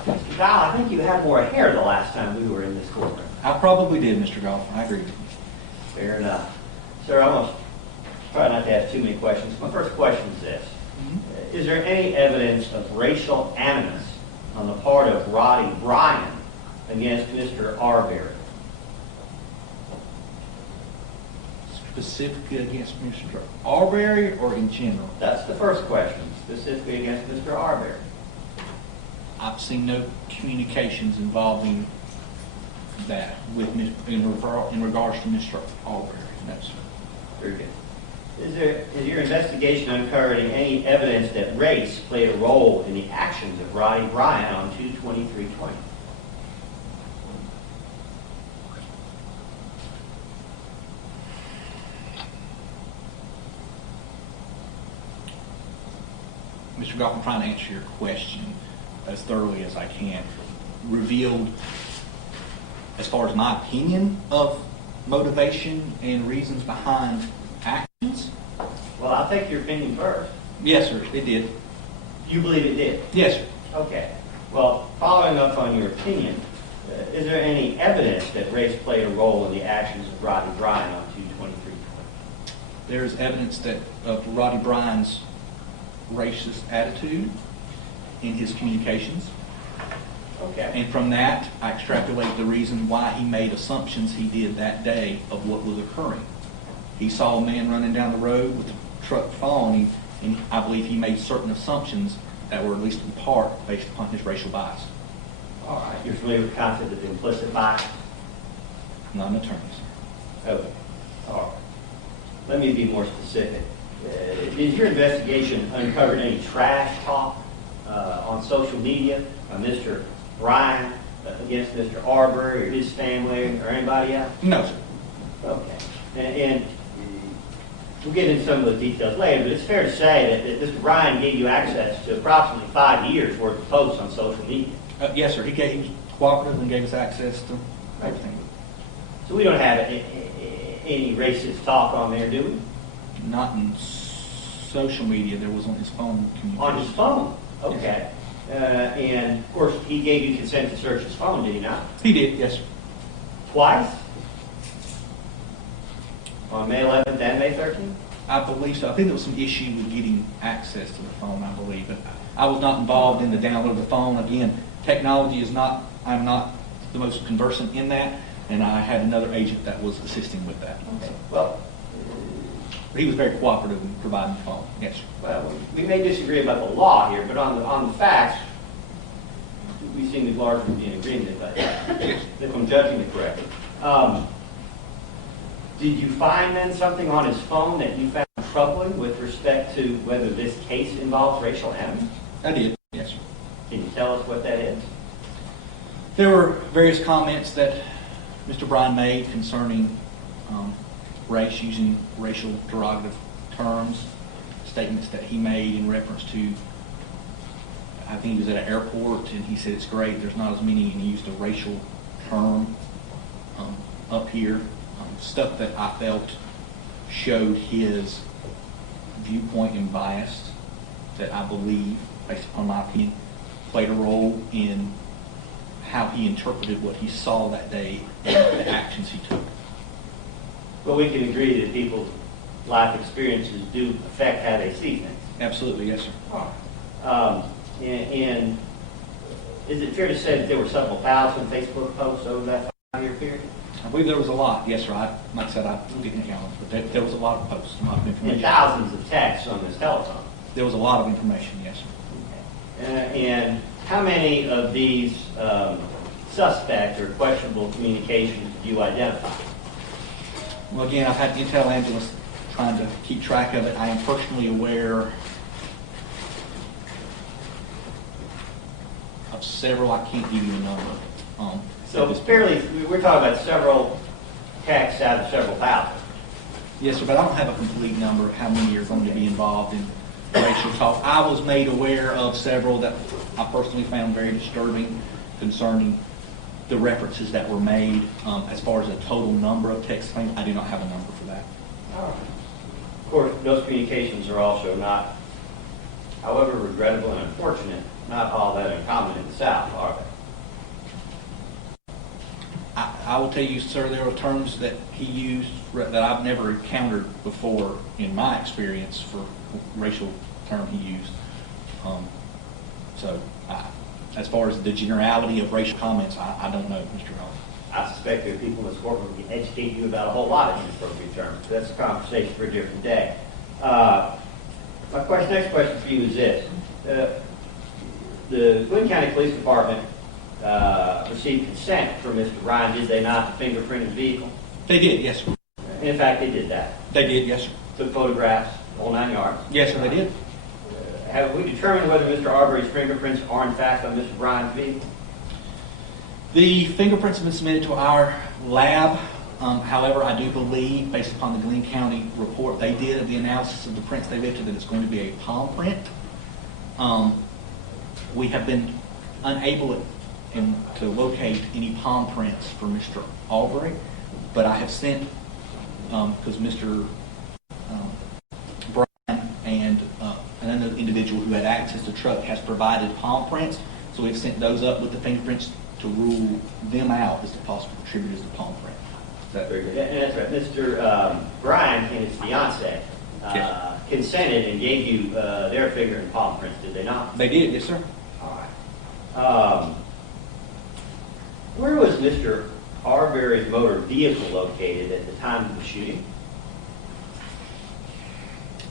Mr. Dial, I think you had more hair the last time we were in this courtroom. I probably did, Mr. Goff. I agree with you. Fair enough. Sir, I'm going to try not to ask too many questions. My first question is this. Is there any evidence of racial animus on the part of Roddy Bryan against Mr. Arbery? Specifically against Mr. Arbery or in general? That's the first question, specifically against Mr. Arbery. I've seen no communications involving that with in regards to Mr. Arbery. No, sir. Very good. Is your investigation uncovering any evidence that race played a role in the actions of Roddy Bryan on 2/23/20? Mr. Goff, I'm trying to answer your question as thoroughly as I can. Revealed, as far as my opinion of motivation and reasons behind actions? Well, I'll take your opinion first. Yes, sir, it did. You believe it did? Yes, sir. Okay. Well, following up on your opinion, is there any evidence that race played a role in the actions of Roddy Bryan on 2/23/20? There's evidence that of Roddy Bryan's racist attitude in his communications. Okay. And from that, I extrapolate the reason why he made assumptions he did that day of what was occurring. He saw a man running down the road with a truck following him, and I believe he made certain assumptions that were at least in part based upon his racial bias. All right. You're familiar with the concept of implicit bias? I'm not an attorney, sir. Okay. All right. Let me be more specific. Did your investigation uncover any trash talk on social media by Mr. Bryan against Mr. Arbery or his family or anybody else? No, sir. Okay. And we'll get into some of those details later, but it's fair to say that Mr. Bryan gave you access to approximately 5 years' worth of posts on social media. Yes, sir. He was cooperative and gave us access to everything. So we don't have any racist talk on there, do we? Not in social media. There was on his phone communication. On his phone? Okay. And, of course, he gave you consent to search his phone, did he not? He did, yes, sir. Twice? On May 11th and May 13th? I believe so. I think there was some issue with getting access to the phone, I believe. But I was not involved in the download of the phone. Again, technology is not, I'm not the most conversant in that, and I had another agent that was assisting with that. Okay. Well, He was very cooperative in providing the phone, yes, sir. well, we may disagree about the law here, but on the facts, we seem to largely be in agreement about that, if I'm judging it correctly. Did you find then something on his phone that you found troubling with respect to whether this case involves racial animus? I did, yes, sir. Can you tell us what that is? There were various comments that Mr. Bryan made concerning race, using racial derogative terms, statements that he made in reference to, I think he was at an airport, and he said it's great, there's not as many, and he used a racial term up here. Stuff that I felt showed his viewpoint and bias that I believe, based upon my opinion, played a role in how he interpreted what he saw that day and the actions he took. Well, we can agree that people's life experiences do affect how they see things. Absolutely, yes, sir. And is it fair to say that there were several thousand Facebook posts over that 5-year period? I believe there was a lot, yes, sir. Like I said, I didn't count it, but there was a lot of posts, a lot of And information. thousands of texts on this telephone. There was a lot of information, yes, sir. And how many of these suspect or questionable communications do you identify? Well, again, I've had intel analysts trying to keep track of it. I am personally aware of several. I can't give you a number. So it's fairly, we're talking about several texts out of several thousand. Yes, sir, but I don't have a complete number of how many are going to be involved in racial talk. I was made aware of several that I personally found very disturbing concerning the references that were made. As far as a total number of text claims, I do not have a number for that. Of course, those communications are also not, however regrettable and unfortunate, not all that uncommon in the South, are they? I will tell you, sir, there are terms that he used that I've never encountered before in my experience for racial term he used. As far as the generality of racial comments, I don't know, Mr. Hall. I suspect there are people in this courtroom who can educate you about a whole lot of inappropriate terms. That's a conversation for a different day. Next question for you is this. The Glynn County Police Department received consent from Mr. Ryan, did they not, to fingerprint his vehicle? They did, yes, sir. In fact, they did that. They did, yes, sir. Took photographs, whole 9 yards. Yes, sir, they did. Have we determined whether Mr. Arbery's fingerprints are in fact on Mr. Ryan's vehicle? The fingerprints have been submitted to our lab. However, I do believe, based upon the Glynn County report they did of the analysis of the prints they lifted, that it's going to be a palm print. We have been unable to locate any palm prints for Mr. Arbery, but I have sent, because Mr. Brian and another individual who had access to the truck has provided palm prints, so we've sent those up with the fingerprints to rule them out as the possible contributors to palm print. Very good. And that's right. Mr. Brian and his fiance consented and gave you their finger and palm prints, did they not? They did, yes, sir. All right. Where was Mr. Arbery's motor vehicle located at the time of the shooting?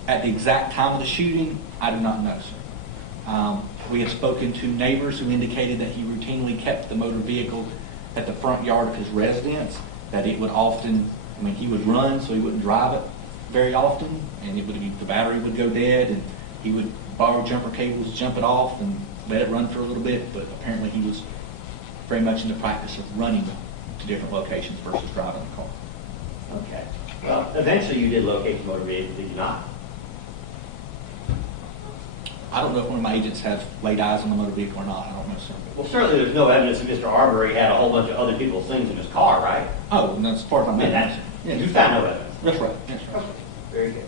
At the exact time of the shooting, I do not know, sir. We have spoken to neighbors who indicated that he routinely kept the motor vehicle at the front yard of his residence, that it would often, he would run, so he wouldn't drive it very often, and the battery would go dead, and he would borrow jumper cables, jump it off, and let it run for a little bit, but apparently he was very much in the practice of running to different locations versus driving the car. Okay. Well, eventually you did locate the motor vehicle, did you not? I don't know if one of my agents have laid eyes on the motor vehicle or not. I don't know, sir. Well, certainly there's no evidence that Mr. Arbery had a whole bunch of other people's things in his car, right? Oh, and that's part of my evidence. You found no evidence. That's right. That's right. Okay. Very good.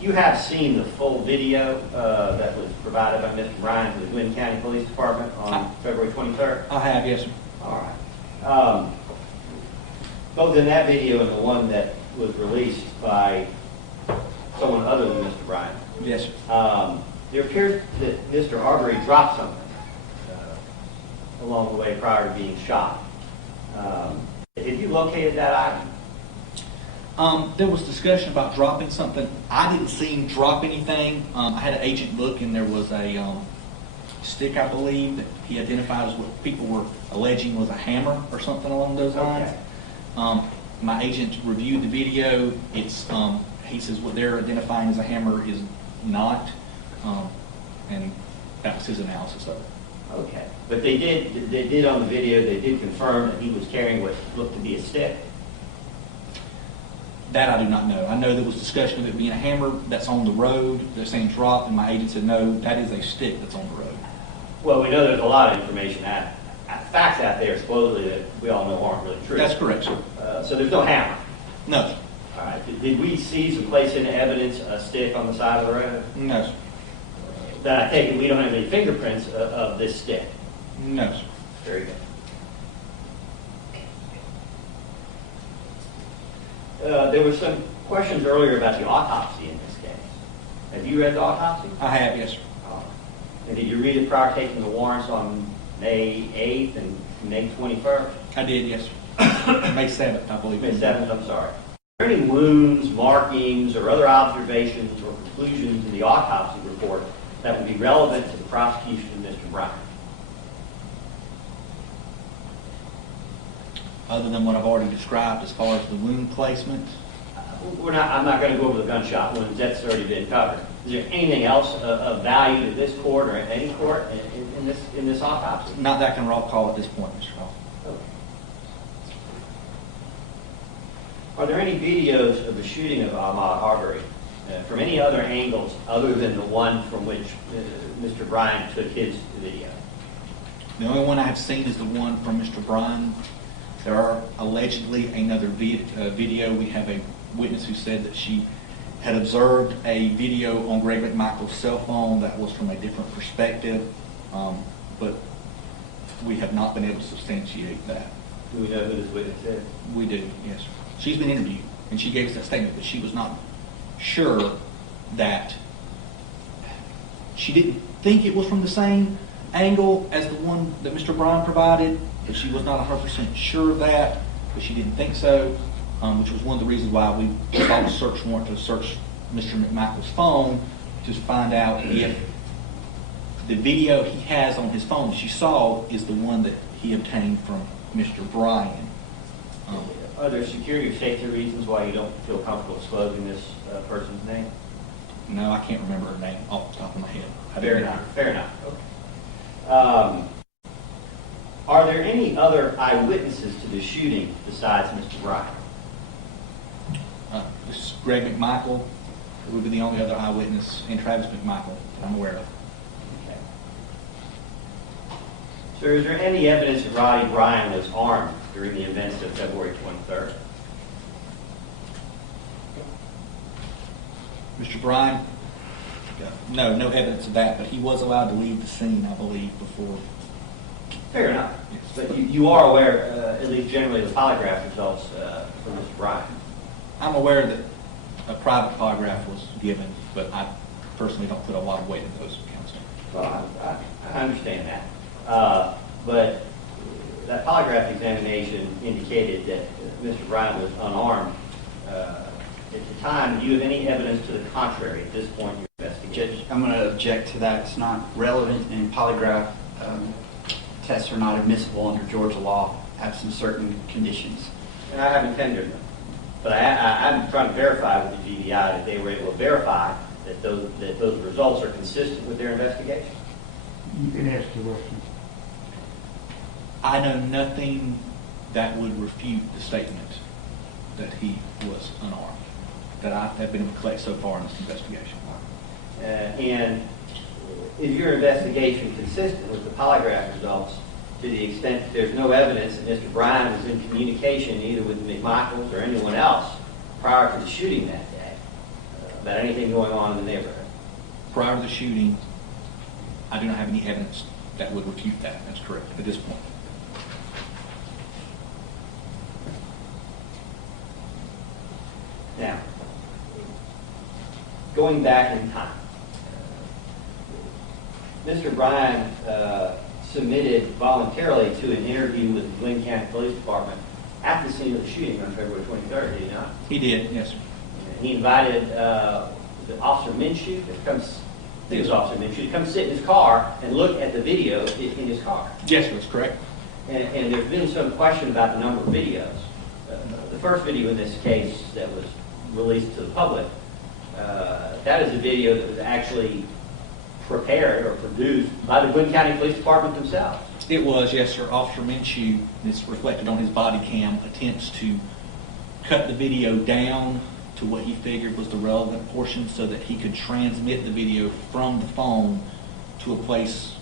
You have seen the full video that was provided by Mr. Ryan to the Glynn County Police Department on February 23rd? I have, yes, sir. All right. Both in that video and the one that was released by someone other than Mr. Ryan, Yes, sir. there appears that Mr. Arbery dropped something along the way prior to being shot. Have you located that item? There was discussion about dropping something. I didn't see him drop anything. I had an agent look, and there was a stick, I believe, that he identified as what people were alleging was a hammer or something along those lines. Okay. My agent reviewed the video. It's he says what they're identifying as a hammer is not, and that was his analysis of it. Okay. But they did on the video, they did confirm that he was carrying what looked to be a stick. That I do not know. I know there was discussion of it being a hammer that's on the road. They're saying drop, and my agent said no, that is a stick that's on the road. Well, we know there's a lot of information, facts out there supposedly that we all know aren't really true. That's correct, sir. So there's no hammer. No, sir. All right. Did we see some place in evidence a stick on the side of the road? No, sir. Then I take it we don't have any fingerprints of this stick. No, sir. Very good. There were some questions earlier about the autopsy in this case. Have you read the autopsy? I have, yes, sir. And did you read it prior to taking the warrants on May 8th and May 21st? I did, yes, sir. May 7th, I believe. May 7th, I'm sorry. Are there any wounds, markings, or other observations or conclusions in the autopsy report that would be relevant to the prosecution of Mr. Bryan? Other than what I've already described as far as the wound placement? I'm not going to go over the gunshot wounds. That's already been covered. Is there anything else of value to this court or any court in this autopsy? Not that I can recall at this point, Mr. Hall. Okay. Are there any videos of the shooting of Ahmaud Arbery from any other angles other than the one from which Mr. Bryan took his video? The only one I have seen is the one from Mr. Bryan. There are allegedly another video. We have a witness who said that she had observed a video on Greg McMichael's cell phone that was from a different perspective, but we have not been able to substantiate that. Do we know who this witness is? We do, yes. She's been interviewed, and she gave us that statement, but she sure that she didn't think it was from the same angle as the one that Mr. Bryan provided, but she was not 100% sure of that, but she didn't think so, which was one of the reasons why we sought a search warrant to search Mr. McMichael's phone to find out if the video he has on his phone that she saw is the one that he obtained from Mr. Bryan. Are there security or safety reasons why you don't feel comfortable disclosing this person's name? No, I can't remember her name off the top of my head. Fair enough. Fair enough. Okay. Are there any other eyewitnesses to the shooting besides Mr. Bryan? This is Greg McMichael, who would be the only other eyewitness, and Travis McMichael that I'm aware of. Okay. So is there any evidence that Roddy Bryan was armed during the events of February 23rd? Mr. Bryan, no evidence of that, but he was allowed to leave the scene, I believe, before. Fair enough. Yes. But you are aware, at least generally, of the polygraph results from Mr. Bryan? I'm aware that a private polygraph was given, but I personally don't put a lot of weight in those accounts. Well, I understand that. But that polygraph examination indicated that Mr. Bryan was unarmed. At the time, do you have any evidence to the contrary at this point in your investigation? Judge, I'm going to object to that. It's not relevant, and polygraph tests are not admissible under Georgia law, absent certain conditions. And I haven't tendered them. But I'm trying to verify with the GBI that they were able to verify that those results are consistent with their investigation. You can ask the question. I know nothing that would refute the statement that he was unarmed that I have been able to collect so far in this investigation. And is your investigation consistent with the polygraph results to the extent that there's no evidence that Mr. Bryan was in communication either with McMichaels or anyone else prior to the shooting that day about anything going on in the neighborhood? Prior to the shooting, I do not have any evidence that would refute that. That's correct at this point. Now, going back in time, Mr. Bryan submitted voluntarily to an interview with the Glynn County Police Department at the scene of the shooting on February 23rd, did he not? He did, yes, sir. He invited Officer Minshew to come, I think it was Officer Minshew, to come sit in his car and look at the video in his car. Yes, sir, that's correct. And there's been some question about the number of videos. The first video in this case that was released to the public, that is a video that was actually prepared or produced by the Glynn County Police Department themselves. It was, yes, sir. Officer Minshew, and it's reflected on his body cam, attempts to cut the video down to what he figured was the relevant portion so that he could transmit the video from the phone to a place,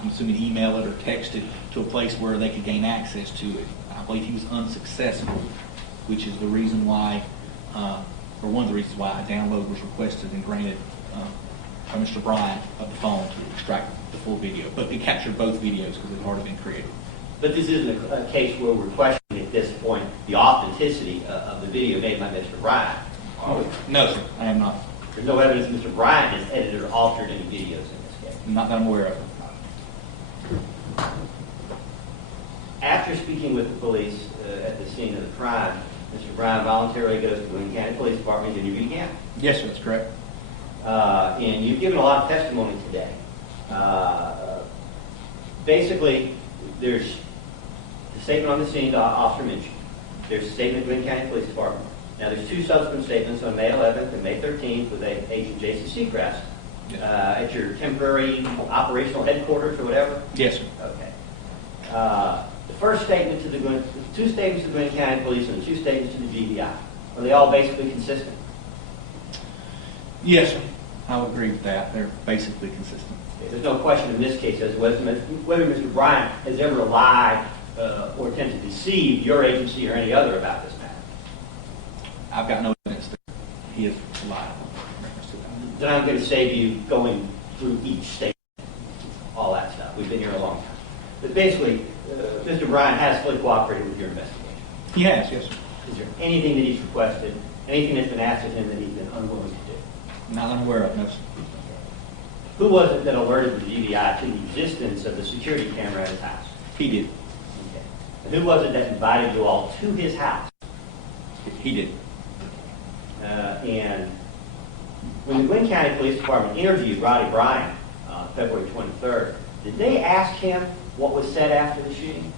I'm assuming email it or text it, to a place where they could gain access to it. I believe he was unsuccessful, which is the reason why, or one of the reasons why a download was requested and granted by Mr. Bryan of the phone to extract the full video. But it captured both videos because it had already been created. But this isn't a case where we're questioning at this point the authenticity of the video made by Mr. Bryan. No, sir, I am not. There's no evidence Mr. Bryan has edited or altered any videos in this case. Not that I'm aware of. After speaking with the police at the scene of the crime, Mr. Bryan voluntarily goes to the Glynn County Police Department to interview again. Yes, sir, that's correct. And you've given a lot of testimony today. Basically, there's a statement on the scene to Officer Minshew. There's a statement to the Glynn County Police Department. Now, there's two subsequent statements on May 11th and May 13th with Agent Jason Seacrest at your temporary operational headquarters or whatever? Yes, sir. Okay. The first statement to the two statements to the Glynn County Police and the two statements to the GBI, are they all basically consistent? Yes, sir. I would agree with that. They're basically consistent. There's no question in this case as to whether Mr. Bryan has ever lied or attempted to deceive your agency or any other about this matter. I've got no evidence that he has lied in reference to that. Then I'm going to save you going through each statement, all that stuff. We've been here a long time. But basically, Mr. Bryan has fully cooperated with your investigation. He has, yes, sir. Is there anything that he's requested Anything that's been asked of him that he's been unwilling to do? Not unaware of, no, sir. Who was it that alerted the GBI to the existence of the security camera at his house? He did. Okay. And who was it that invited you all to his house? He did. And when the Gwinn County Police Department interviewed Roddy Bryan February 23rd, did they ask him what was said after the shooting?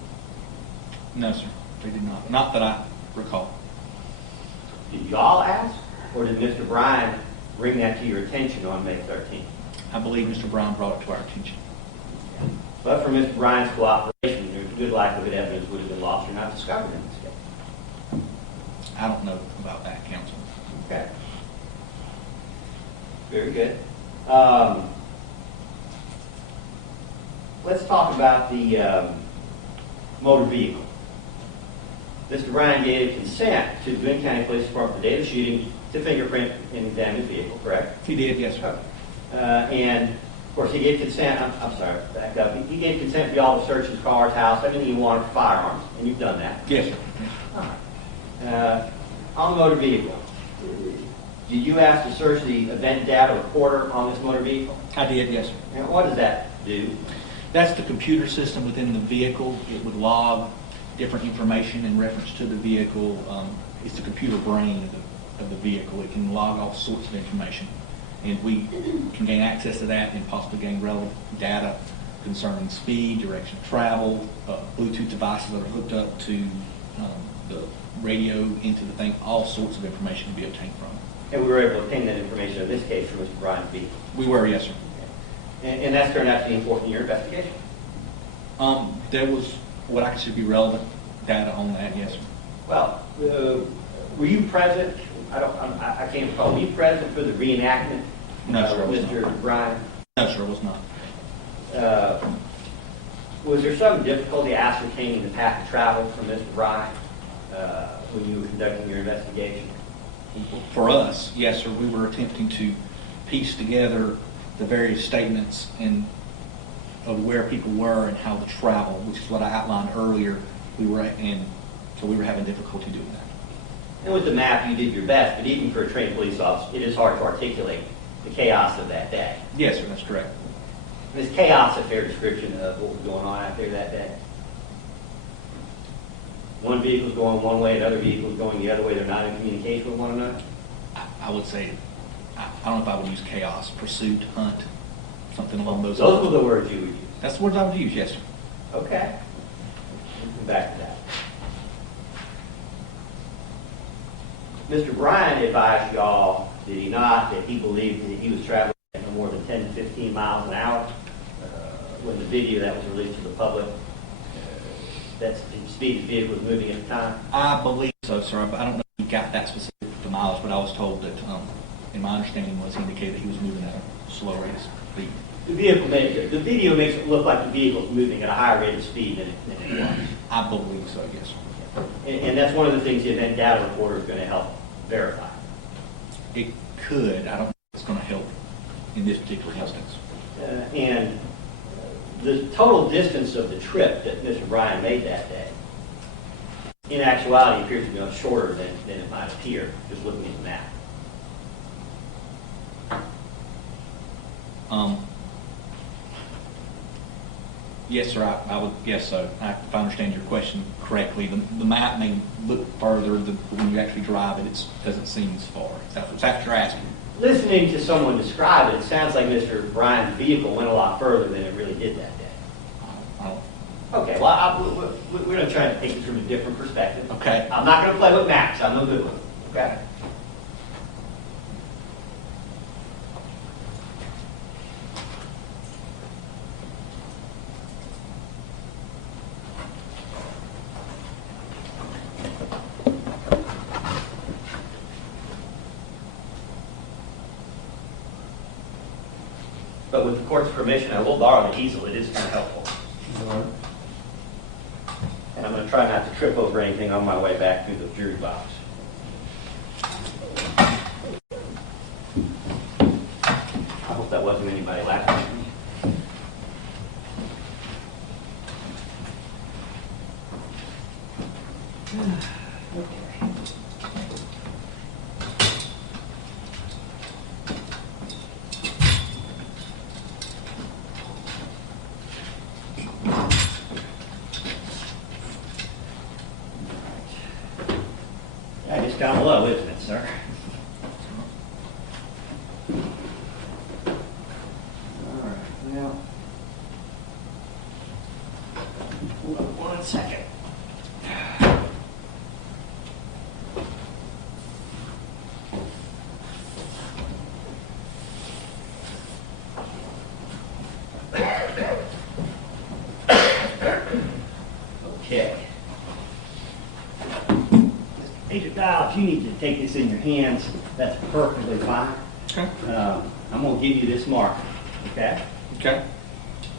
No, sir. They did not. Not that I recall. Did y'all ask, or did Mr. Bryan bring that to your attention on May 13th? I believe Mr. Brown brought it to our attention. But for Mr. Bryan's cooperation, there's a good likelihood evidence would have been lost or not discovered in this case. I don't know about that, Counsel. Okay. Very good. Let's talk about the motor vehicle. Mr. Bryan gave consent to the Gwinn County Police Department the day of the shooting to fingerprint and examine his vehicle, correct? He did, yes, sir. And, of course, he gave consent, I'm sorry, back up. He gave consent for y'all to search his car, his house, everything you wanted for firearms, and you've done that. Yes, sir. On the motor vehicle, did you ask to search the event data recorder on this motor vehicle? I did, yes, sir. And what does that do? That's the computer system within the vehicle. It would log different information in reference to the vehicle. It's the computer brain of the vehicle. It can log all sorts of information. And we can gain access to that and possibly gain relevant data concerning speed, direction of travel, Bluetooth devices that are hooked up to the radio into the thing. All sorts of information can be obtained from it. And we were able to obtain that information in this case from Mr. Bryan's vehicle. We were, yes, sir. And that's turned out to be important in your investigation. There was what I consider to be relevant data on that, yes, sir. Well, were you present? I can't recall. Were you present for the reenactment? No, sir, I was Mr. not. Bryan? No, sir, it was not. Was there some difficulty ascertaining the path of travel from Mr. Bryan when you were conducting your investigation? For us, yes, sir, we were attempting to piece together the various statements of where people were and how to travel, which is what I outlined earlier. So we were having difficulty doing that. And with the map, you did your best, but even for a trained police officer, it is hard to articulate the chaos of that day. Yes, sir, that's correct. And is chaos a fair description of what was going on out there that day? One vehicle's going one way, another vehicle's going the other way. They're not in communication with one another? I would say, I don't know if I would use chaos, pursuit, hunt, something along those Those lines. were the words you would use. That's the words I would use, yes, sir. Okay. We'll come back to that. Mr. Bryan advised y'all, did he not, that he believed that he was traveling at no more than 10 to 15 miles an hour when the video that was released to the public, that's the speed the vehicle was moving at the time? I believe so, sir. I don't know if he got that specific to mileage, but I was told that, in my understanding, was he indicated that he was moving at a slow rate of speed. The video makes it look like the vehicle's moving at a higher rate of speed than it was. I believe so, yes, sir. And that's one of the things the event data recorder is going to help verify. It could. I don't know if it's going to help in this particular instance. And the total distance of the trip that Mr. Bryan made that day, in actuality, appears to be much shorter than it might appear, just looking at the map. Yes, sir. I would guess so. If I understand your question correctly, the map may look further when you actually drive it. It doesn't seem as far. That's what you're asking. Listening to someone describe it, it sounds like Mr. Bryan's vehicle went a lot further than it really did that day. Okay, well, we're going to try to take it from a different perspective. Okay. I'm not going to play with maps. I'm no good with them. Okay? But with the court's permission, I will borrow the easel. It is kind of helpful. And I'm going to try not to trip over anything on my way back through the jury box. I hope that wasn't anybody laughing at me. Okay. It's kind of low, isn't it, sir? All right, now, hold on 1 second. Okay. Major Dial, if you need to take this in your hands, that's perfectly fine. Okay. I'm going to give you this mark, okay? Okay.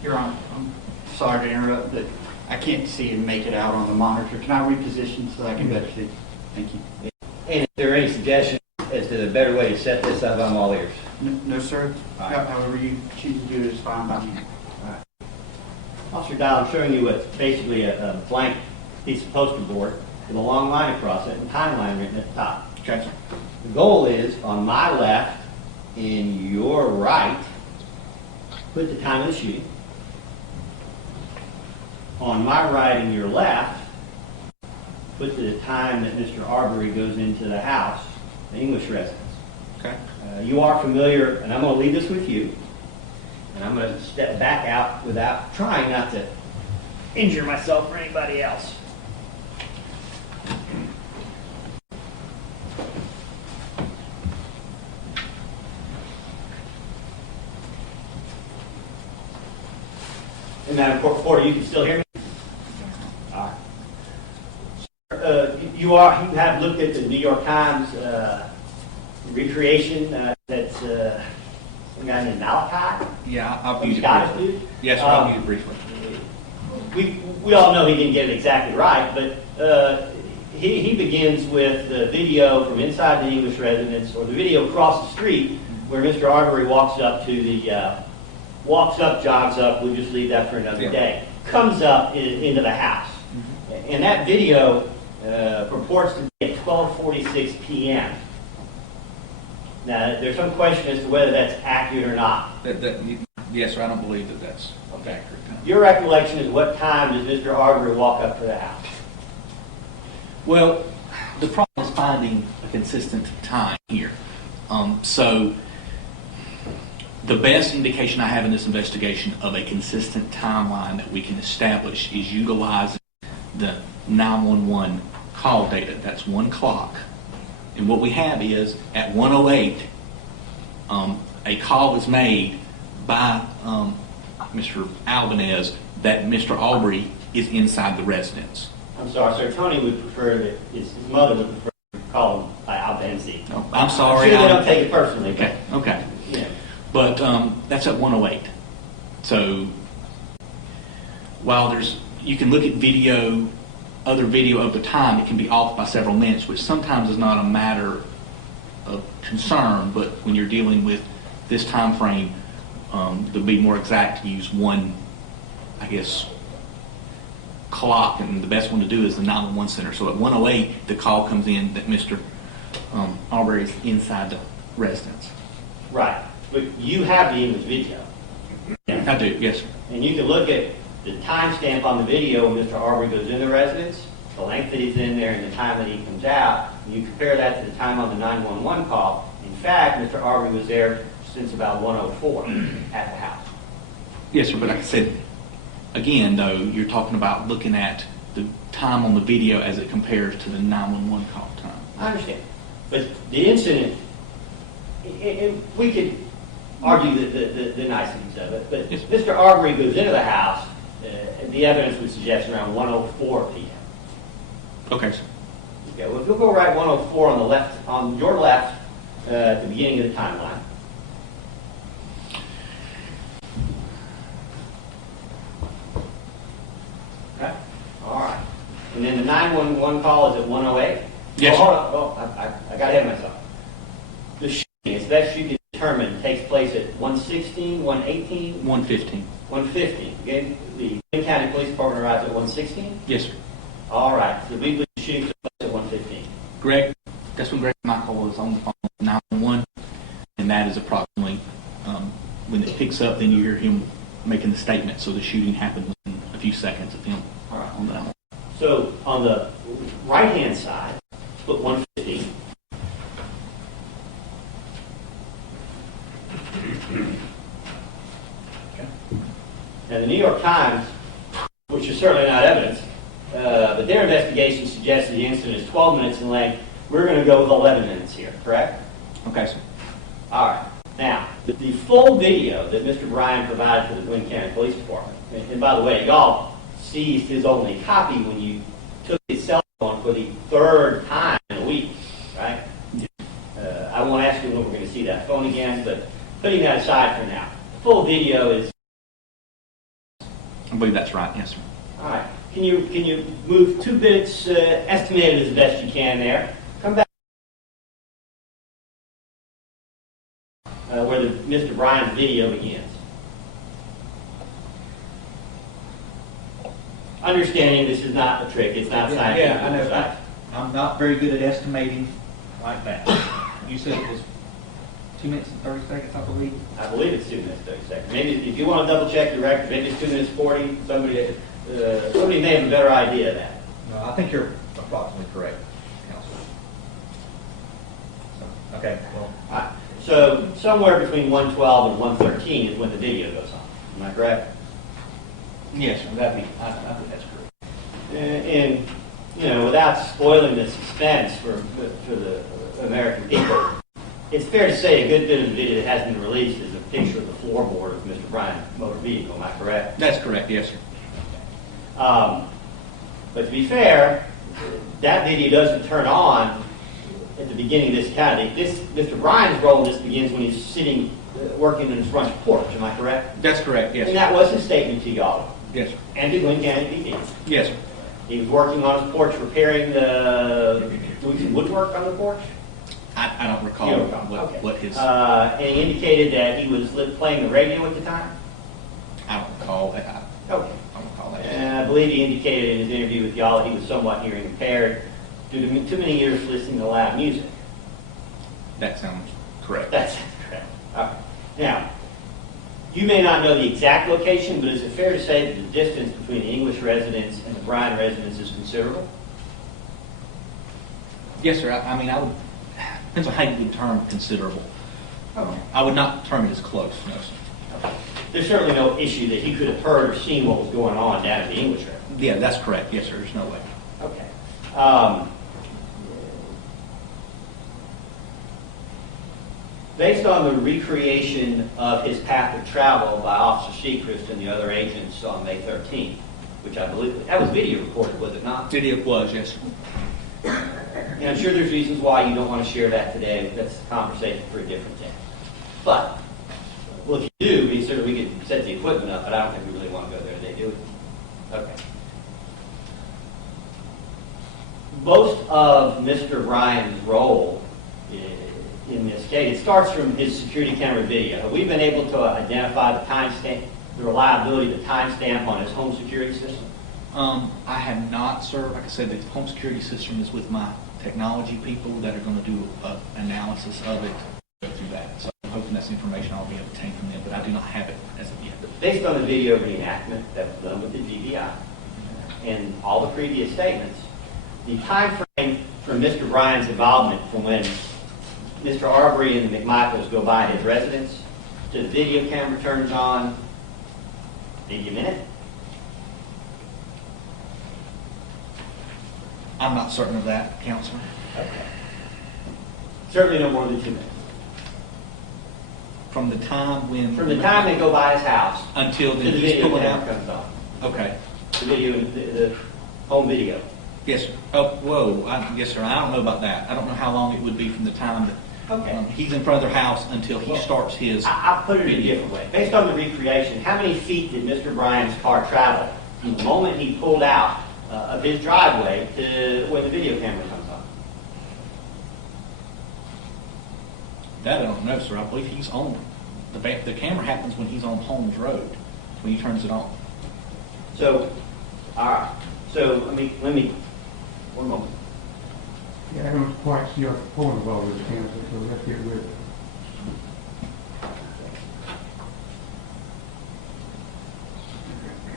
Your Honor, I'm sorry to interrupt, but I can't see and make it out on the monitor. Can I reposition so I can better see? Thank you. And if there are any suggestions as to the better way to set this up, I'm all ears. No, sir. All right. However you choose to do it is fine by me. Officer Dial, I'm showing you what's basically a blank piece of poster board with a long line across it and timeline written at the top. Okay. The goal is on my left and your right, put the time of the shooting. On my right and your left, put the time that Mr. Arbery goes into the house, the English residence. Okay. You are familiar, and I'm going to leave this with you, and I'm going to step back out without trying not to injure myself or anybody else. And Madam Court Reporter, you can still hear me? All right. You have looked at the New York Times recreation that's some guy named Malachi? Yeah, I'll From use it Scottish briefly. dude? Yes, sir, I'll use it briefly. We all know he didn't get it exactly right, but he begins with the video from inside the English residence, or the video across the street, where Mr. Arbery walks up to the, jogs up, we'll just leave that for another day, comes up into the house. And that video purports to be at 12:46 p.m. Now, there's some question as to whether that's accurate or not. Yes, sir, I don't believe that that's accurate. Your recollection is, what time does Mr. Arbery walk up to the house? Well, the problem is finding a consistent time here. So the best indication I have in this investigation of a consistent timeline that we can establish is utilizing the 911 call data. That's 1 clock. And what we have is at 1:08, a call was made by Mr. Albanese that Mr. Arbery is inside the residence. I'm sorry, sir. Tony would prefer that his mother would prefer to call him by Albanese. Oh, I'm sorry. I'm sure they don't take it personally. Okay, okay. Yeah. But that's at 1:08. So while you can look at other video of the time, it can be off by several minutes, which sometimes is not a matter of concern, but when you're dealing with this time frame, to be more exact, to use one, I guess, clock, and the best one to do is the 911 center. So at 1:08, the call comes in that Mr. Arbery is inside the residence. Right. But you have the English video. I do, yes, sir. And you can look at the timestamp on the video when Mr. Arbery goes in the residence, the length that he's in there, and the time that he comes out. And you compare that to the time on the 911 call. In fact, Mr. Arbery was there since about 1:04 at the house. Yes, sir, but like I said, again, though, you're talking about looking at the time on the video as it compares to the 911 call time. I understand. But the incident, we could argue the niceties of it, but Yes. Mr. Arbery goes into the house, the evidence would suggest around 1:04 p.m. Okay, sir. Okay, well, if you'll go right 1:04 on the left, on your left, at the beginning of the timeline. Okay. All right. And then the 911 call is at 1:08? Yes, Oh, hold on. Oh, I got ahead of myself. The shooting, as best you can determine, takes place at 1:16, 1:18? 1:15. 1:15. Again, the Wayne County Police Department arrives at 1:16? Yes, sir. All right. So we believe the shooting took place at 1:15. Greg, that's when Greg Michael was on the phone with 911, and that is approximately, when it picks up, then you hear him making the statement. So the shooting happened within a few seconds of him All right. on that one. So on the right-hand side, put 1:15. Now, the New York Times, which is certainly not evidence, but their investigation suggests the incident is 12 minutes in length. We're going to go with 11 minutes here, correct? Okay, sir. All right. Now, the full video that Mr. Bryan provided for the Gwinn County Police Department, and by the way, y'all seized his only copy when you took his cell phone for the third time in a week, right? I won't ask you when we're going to see that phone again, but putting that aside for now, the full video is. I believe that's right, yes, sir. All right. Can you move 2 minutes estimated as best you can there? Come back where Mr. Bryan's video begins. Understanding this is not a trick, it's not scientific. Yeah, I know. I'm not very good at estimating like that. You said it was 2 minutes and 30 seconds, I believe. I believe it's 2 minutes 30 seconds. Maybe if you want to double check your record, maybe it's 2 minutes 40. Somebody may have a better idea of that. No, I think you're approximately correct, Counselor. So, okay, well. All right. So somewhere between 112 and 113 is when the video goes on. Am I correct? Yes, sir. I think that's correct. And without spoiling the suspense for the American people, it's fair to say a good bit of the video that hasn't been released is a picture of the floorboard of Mr. Bryan's motor vehicle. Am I correct? That's correct, yes, sir. But to be fair, that video doesn't turn on at the beginning of this county. Mr. Bryan's role in this begins when he's sitting working in his front porch. Am I correct? That's correct, yes, And sir. that was his statement to y'all. Yes, sir. And to Gwinn County PD. Yes, sir. He was working on his porch, repairing doing some woodwork on the porch. I don't recall You don't recall, okay. what his... And he indicated that he was playing the radio at the time. I don't recall that. Okay. I don't recall that. And I believe he indicated in his interview with y'all that he was somewhat hearing impaired due to too many years listening to loud music. That sounds correct. That's correct. All right. Now, you may not know the exact location, but is it fair to say that the distance between the English residence and the Bryan residence is considerable? Yes, sir. I mean, I would... Depends on how you would term considerable. Okay. I would not term it as close, no, sir. Okay. There's certainly no issue that he could have heard or seen what was going on down at the English residence. Yeah, that's correct. Yes, sir. There's no way. Okay. Based on the recreation of his path of travel by Officer Seacrest and the other agents on May 13th, which I believe, that was video recorded, was it not? It was, yes, sir. And I'm sure there's reasons why you don't want to share that today. That's a conversation for a different day. But, well, if you do, we could set the equipment up, but I don't think we really want to go there today, do we? Okay. Most of Mr. Bryan's role in this case, it starts from his security camera video. Have we been able to identify the timestamp, the reliability of the timestamp on his home security system? I have not, sir. Like I said, the home security system is with my technology people that are going to do an analysis of it, go through that. So I'm hoping that's information I'll be able to obtain from them, but I do not have it as of yet. Based on the video reenactment that was done with the GBI and all the previous statements, the time frame from Mr. Bryan's involvement from when Mr. Arbery and the McMichaels go by his residence to the video camera turns on, maybe a minute? I'm not certain of that, Counselor. Okay. Certainly no more than 2 minutes. From the time when... From the time they go by his house until to the the video pulling camera out. comes on. Okay. The video, the home video. Yes, sir. Oh, whoa. Yes, sir. I don't know about that. I don't know how long it would be from the time that he's in front of their house until he starts his... I'll put it in a different way. Based on the recreation, how many feet did Mr. Bryan's car travel from the moment he pulled out of his driveway to when the video camera comes on? That I don't know, sir. I believe he's on... The camera happens when he's on Holmes Road, when he turns it on. So, all right. So let me, one moment. Yeah, I don't quite see our point of all this, Counselor, so let's get with it.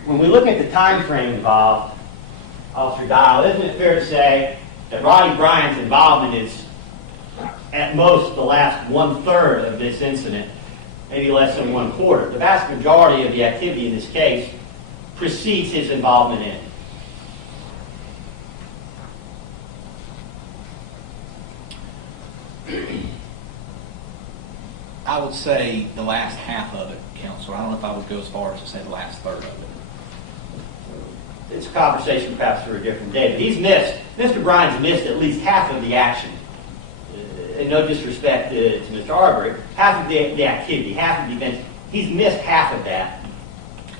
When we look at the time frame involved, Officer Dial, isn't it fair to say that Roddy Bryan's involvement is at most the last 1/3 of this incident maybe less than 1/4. The vast majority of the activity in this case precedes his involvement in it. I would say the last half of it, Counselor. I don't know if I would go as far as to say the last third of it. It's a conversation perhaps for a different day, but Mr. Bryan's missed at least half of the action. And no disrespect to Mr. Arbery, half of the activity, half of the events, he's missed half of that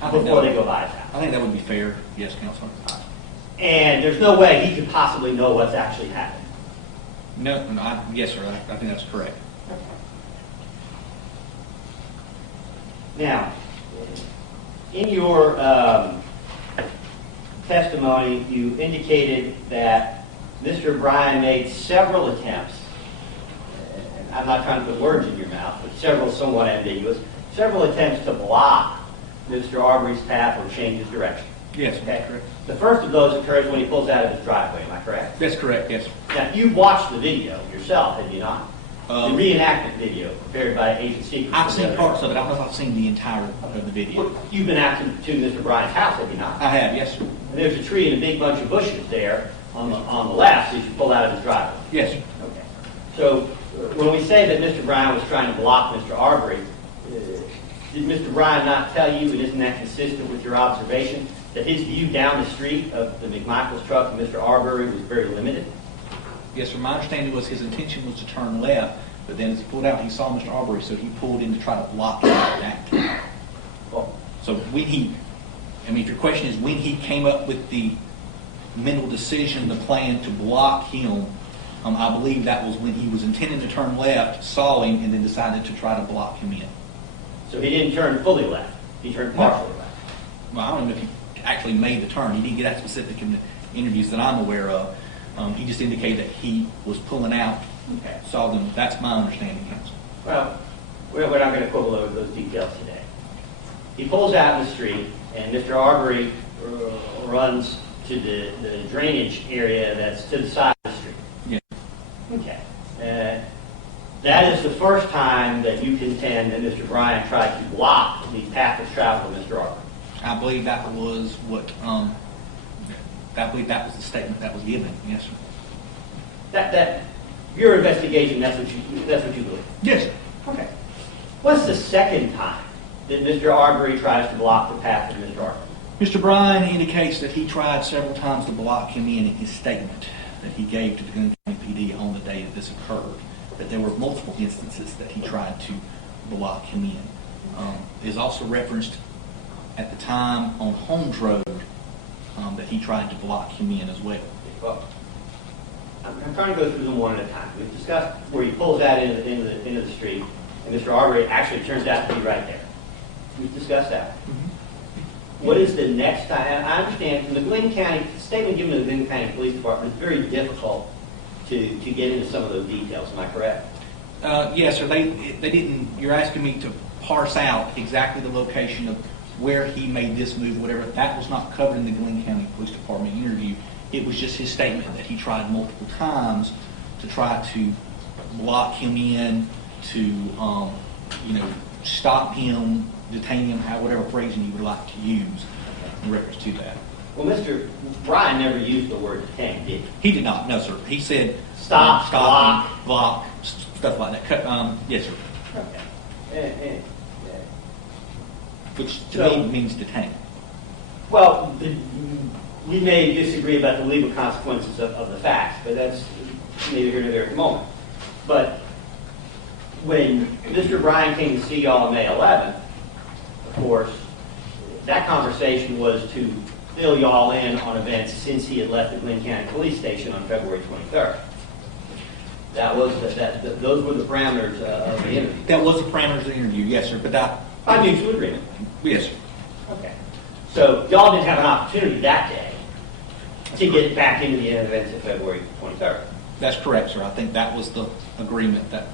before they go by his house. I think that would be fair, yes, Counselor. And there's no way he could possibly know what's actually happened. No, yes, sir, I think that's correct. Now, in your testimony, you indicated that Mr. Bryan made several attempts, and I'm not trying to put words in your mouth, but several somewhat ambiguous, several attempts to block Mr. Arbery's path or change his direction. Yes, Okay. correct. The first of those occurs when he pulls out of his driveway, am I correct? That's correct, yes. Now, you've watched the video yourself, have you not? The reenactment video prepared by Agent Secret. I've seen parts of it. I don't know if I've seen the entire of the video. You've been out to Mr. Bryan's house, have you not? I have, yes, sir. And there's a tree and a big bunch of bushes there on the left as you pull out of his driveway. Yes, sir. Okay. So when we say that Mr. Bryan was trying to block Mr. Arbery, did Mr. Bryan not tell you, and isn't that consistent with your observation, that his view down the street of the McMichael's truck and Mr. Arbery was very limited? Yes, sir. My understanding was his intention was to turn left, but then as he pulled out, he saw Mr. Arbery, so he pulled in to try to block him at that time. Well, So when if your question is when he came up with the mental decision, the plan to block him, I believe that was when he was intending to turn left, saw him, and then decided to try to block him in. so he didn't turn fully left. He turned partially left. Well, I don't know if he actually made the turn. He didn't get that specific in the interviews that I'm aware of. He just indicated that he was pulling out, Okay. saw them. That's my understanding, Counsel. Well, we're not going to quibble over those details today. He pulls out in the street, and Mr. Arbery runs to the drainage area that's to the side of the street. Yeah. Okay. That is the first time that you contend that Mr. Bryan tried to block the path of travel of Mr. Arbery. I believe that was what. I believe that was the statement that was given. Yes, sir. That your investigation. That's what you believe. Yes, sir. Okay. What's the second time that Mr. Arbery tries to block the path of Mr. Arbery? Mr. Bryan indicates that he tried several times to block him in his statement that he gave to the Glenn County PD on the day that this occurred. That there were multiple instances that he tried to block him in. Is also referenced at the time on Holmes Road that he tried to block him in as well. Well, I'm trying to go through them one at a time. We've discussed where he pulls out into the street, and Mr. Arbery actually turns out to be right there. We've discussed that. What is the next time? I understand from the Glenn County, the statement given to the Glenn County Police Department is very difficult to get into some of those details. Am I correct? Yes, sir. They didn't. You're asking me to parse out exactly the location of where he made this move, whatever. That was not covered in the Glenn County Police Department interview. It was just his statement that he tried multiple times to try to block him in, to stop him, detain him, whatever phrasing you would like to use in reference to that. Well, Mr. Bryan never used the word detain, did he? He did not. No, sir. He said Stop, block, stuff like that. Yes, sir. Okay. Which to me means detain. Well, we may disagree about the legal consequences of the facts, but that's neither here nor there at the moment. But when Mr. Bryan came to see y'all on May 11th, of course, that conversation was to fill y'all in on events since he had left the Glenn County Police Station on February 23rd. Those were the parameters of the interview. That was the parameters of the interview, yes, sir. But that. By mutual agreement. Yes, sir. Okay. So y'all didn't have an opportunity that day to get back into the events of February 23rd. That's correct, sir. I think that was the agreement that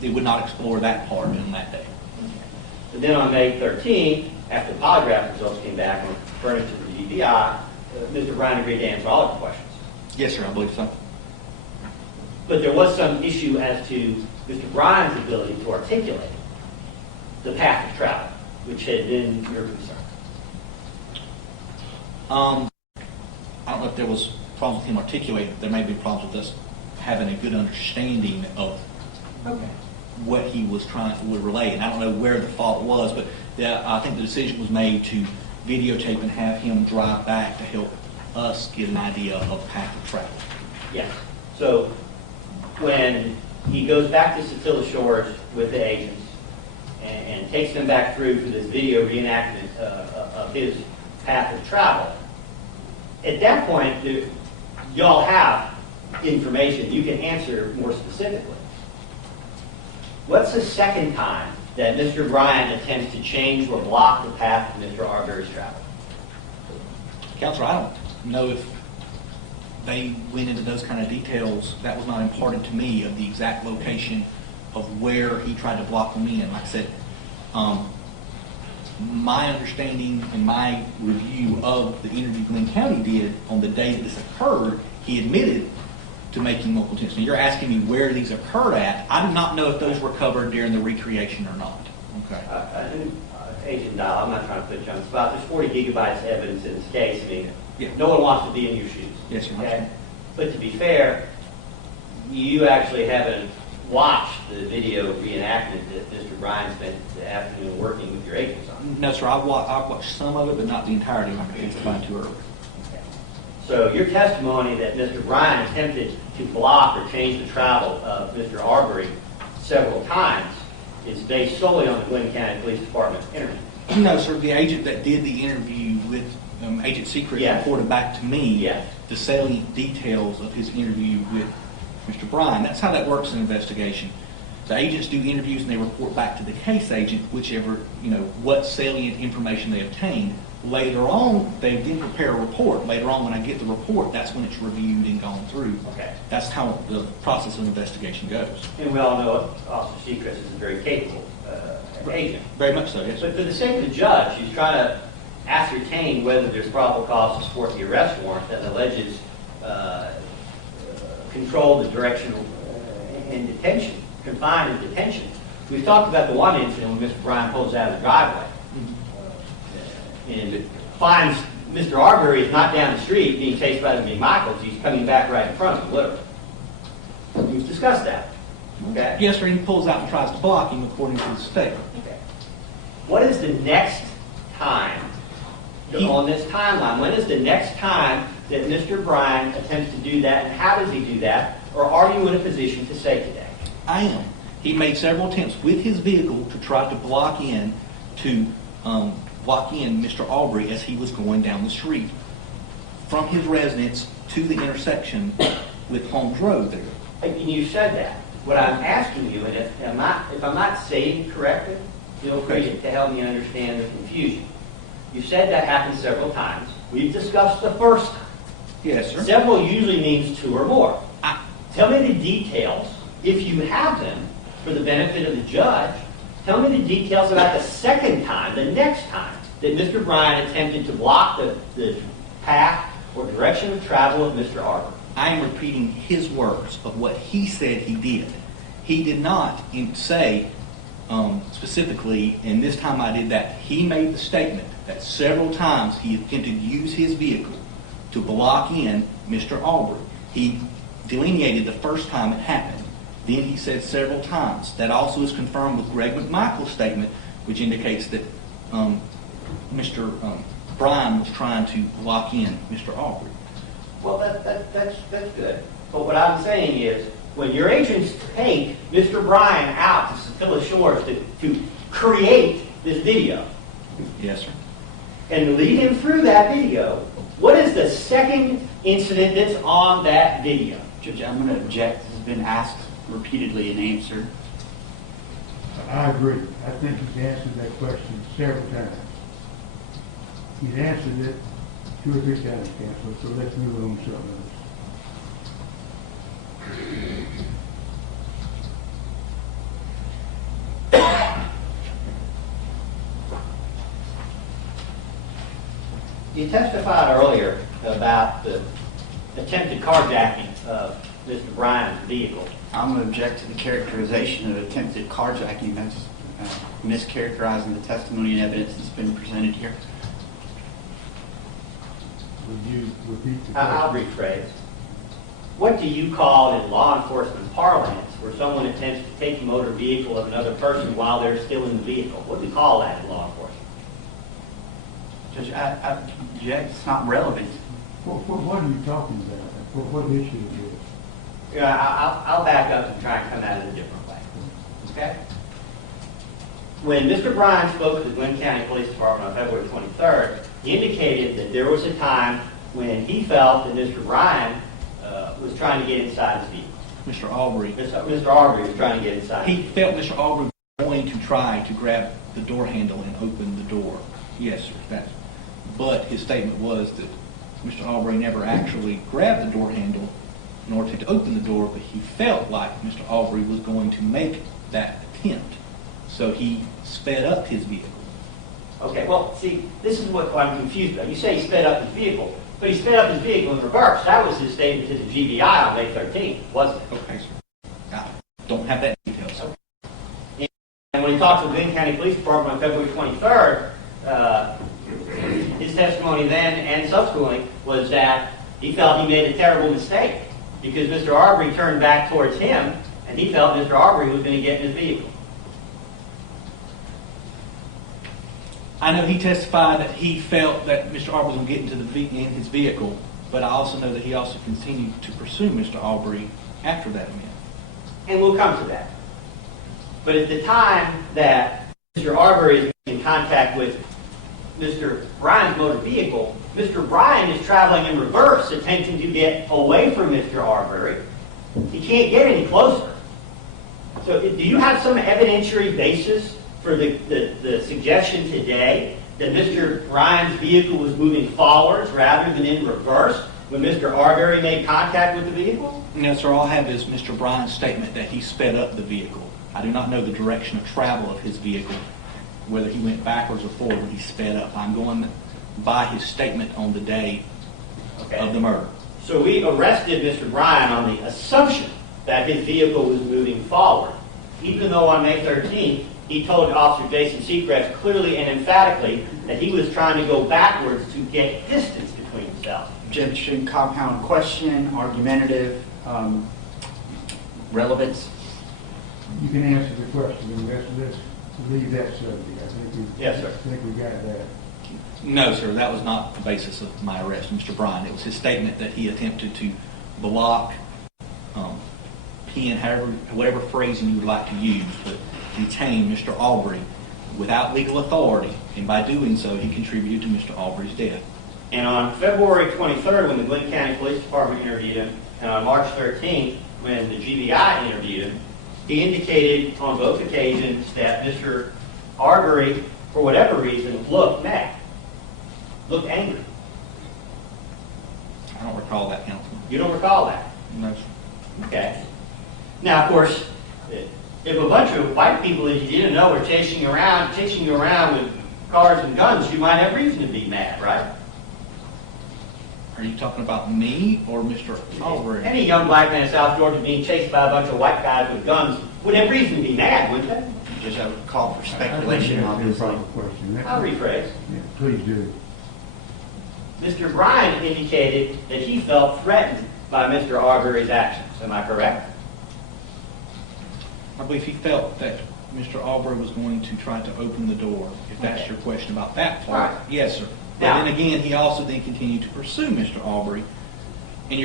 they would not explore that part in that day. But then on May 13th, after the polygraph results came back and furnished to the GBI, Mr. Bryan agreed to answer all of the questions. Yes, sir. I believe so. But there was some issue as to Mr. Bryan's ability to articulate the path of travel, which had been your concern? I don't know if there was problems with him articulating. There may be problems with us having a good understanding of what he was trying to relay. And I don't know where the fault was, but I think the decision was made to videotape and have him drive back to help us get an idea of path of travel. Yes. So when he goes back to Satilla Shores with the agents and takes them back through for this video reenactment of his path of travel, at that point, y'all have information you can answer more specifically. What's the second time that Mr. Bryan attempts to change or block the path of Mr. Arbery's travel? Counselor, I don't know if they went into those kind of details. That was not imparted to me of the exact location of where he tried to block them in. Like I said, my understanding and my review of the interview Glenn County did on the day that this occurred, he admitted to making multiple attempts. Now, you're asking me where these occurred at. I do not know if those were covered during the recreation or not. Okay. Agent Dial, I'm not trying to put you on the spot. There's 40 gigabytes of evidence in this case. I mean, Yeah. no one wants to be in your shoes. Yes, Your okay? Honor. But to be fair, you actually haven't watched the video reenactment that Mr. Bryan spent the afternoon working with your agents on. No, sir. I've watched some of it, but not the entirety. I'm testifying too early. So your testimony that Mr. Bryan attempted to block or change the travel of Mr. Arbery several times is based solely on the Glenn County Police Department interview. No, sir. The agent that did the interview with Agent Secret Yes. reported back to me Yes. the salient details of his interview with Mr. Bryan. That's how that works in an investigation. The agents do interviews and they report back to the case agent, whichever, what salient information they obtain. Later on, they then prepare a report. Later on, when I get the report, that's when it's reviewed and gone through. Okay. That's how the process of investigation goes. And we all know Officer Secret is a very capable agent. Very much so, yes, sir. But for the sake of the judge, he's trying to ascertain whether there's probable cause to support the arrest warrant that alleges control the direction and detention, confined and detention. We've talked about the one incident when Mr. Bryan pulls out of the driveway and finds Mr. Arbery is not down the street being chased by the McMichaels. He's coming back right in front of him, literally. We've discussed that. Okay. Yes, sir. He pulls out and tries to block him according to the state. Okay. What is the next time on this timeline? When is the next time that Mr. Bryan attempts to do that, and how does he do that? Or are you in a position to say today? I am. He made several attempts with his vehicle to try to block in Mr. Arbery as he was going down the street from his residence to the intersection with Holmes Road there. And you said that. What I'm asking you, and if I'm not saying it correctly, feel free to help me understand the confusion. You said that happened several times. We've discussed the first time. Yes, sir. Several usually means two or more. Tell me the details, if you have them, for the benefit of the judge. Tell me the details about the second time, the next time, that Mr. Bryan attempted to block the path or direction of travel of Mr. Arbery. I am repeating his words of what he said he did. He did not say specifically, and this time I did that, he made the statement that several times he attempted to use his vehicle to block in Mr. Arbery. He delineated the first time it happened. Then he said several times. That also is confirmed with Greg McMichael's statement, which indicates that Mr. Bryan was trying to block in Mr. Arbery. Well, that's good. But what I'm saying is, when your agents take Mr. Bryan out to Satilla Shores to create this video, Yes, sir. and lead him through that video, what is the second incident that's on that video? Judge, I'm going to object. This has been asked repeatedly and answered. I agree. I think he's answered that question several times. He's answered it 2 or 3 times, Counselor, so let's move on to something else. You testified earlier about the attempted carjacking of Mr. Bryan's vehicle. I'm going to object to the characterization of attempted carjacking. That's mischaracterizing the testimony and evidence that's been presented here. Would you repeat the I'll question? rephrase. What do you call in law enforcement parlance where someone attempts to take a motor vehicle of another person while they're still in the vehicle? What do we call that in law enforcement? Judge, it's not relevant. What are you talking about? What issue is this? Yeah, I'll back up and try and come at it a different way. Okay? When Mr. Bryan spoke to the Glenn County Police Department on February 23rd, he indicated that there was a time when he felt that Mr. Bryan was trying to get inside his vehicle. Mr. Arbery. Mr. Arbery was trying to get inside. He felt Mr. Arbery was going to try to grab the door handle and open the door. Yes, sir. But his statement was that Mr. Arbery never actually grabbed the door handle in order to open the door, but he felt like Mr. Arbery was going to make that attempt. So he sped up his vehicle. Okay, well, see, this is what I'm confused about. You say he sped up his vehicle, but he sped up his vehicle in reverse. That was his statement to the GBI on May 13th, wasn't it? Okay, sir. I don't have that detail, sir. And when he talked to the Glenn County Police Department on February 23rd, his testimony then and subsequently was that he felt he made a terrible mistake because Mr. Arbery turned back towards him and he felt Mr. Arbery was going to get in his vehicle. I know he testified that he felt that Mr. Arbery was going to get in his vehicle, but I also know that he also continued to pursue Mr. Arbery after that event. And we'll come to that. But at the time that Mr. Arbery is in contact with Mr. Bryan's motor vehicle, Mr. Bryan is traveling in reverse, attempting to get away from Mr. Arbery. He can't get any closer. So do you have some evidentiary basis for the suggestion today that Mr. Bryan's vehicle was moving forwards rather than in reverse when Mr. Arbery made contact with the vehicle? No, sir. All I have is Mr. Bryan's statement that he sped up the vehicle. I do not know the direction of travel of his vehicle, whether he went backwards or forward when he sped up. I'm going by his statement on the day of the murder. So we arrested Mr. Bryan on the assumption that his vehicle was moving forward, even though on May 13th he told Officer Jason Seacrest clearly and emphatically that he was trying to go backwards to get distance between himself. Objection, compound question, argumentative, relevance. You can answer the question, and let's leave that subject. Yes, sir. I think we got that. No, sir. That was not the basis of my arrest, Mr. Bryan. It was his statement that he attempted to block, pin, whatever phrasing you would like to use, but detain Mr. Arbery without legal authority, and by doing so, he contributed to Mr. Arbery's death. And on February 23rd, when the Glenn County Police Department interviewed him, and on March 13th, when the GBI interviewed him, he indicated on both occasions that Mr. Arbery, for whatever reason, looked mad, looked angry. I don't recall that, Councilman. You don't recall that? No, sir. Okay. Now, of course, if a bunch of white people that you didn't know were chasing you around with cars and guns, you might have reason to be mad, right? Are you talking about me or Mr. Arbery? Any young black man in South Georgia being chased by a bunch of white guys with guns would have reason to be mad, wouldn't they? Just a call for speculation, obviously. Question. I'll rephrase. Yeah, please do. Mr. Bryan indicated that he felt threatened by Mr. Arbery's actions. Am I correct? I believe he felt that Mr. Arbery was going to try to open the door, if that's your question about that part. Right. Yes, sir. But Now- then again, he also then continued to pursue Mr. Arbery, and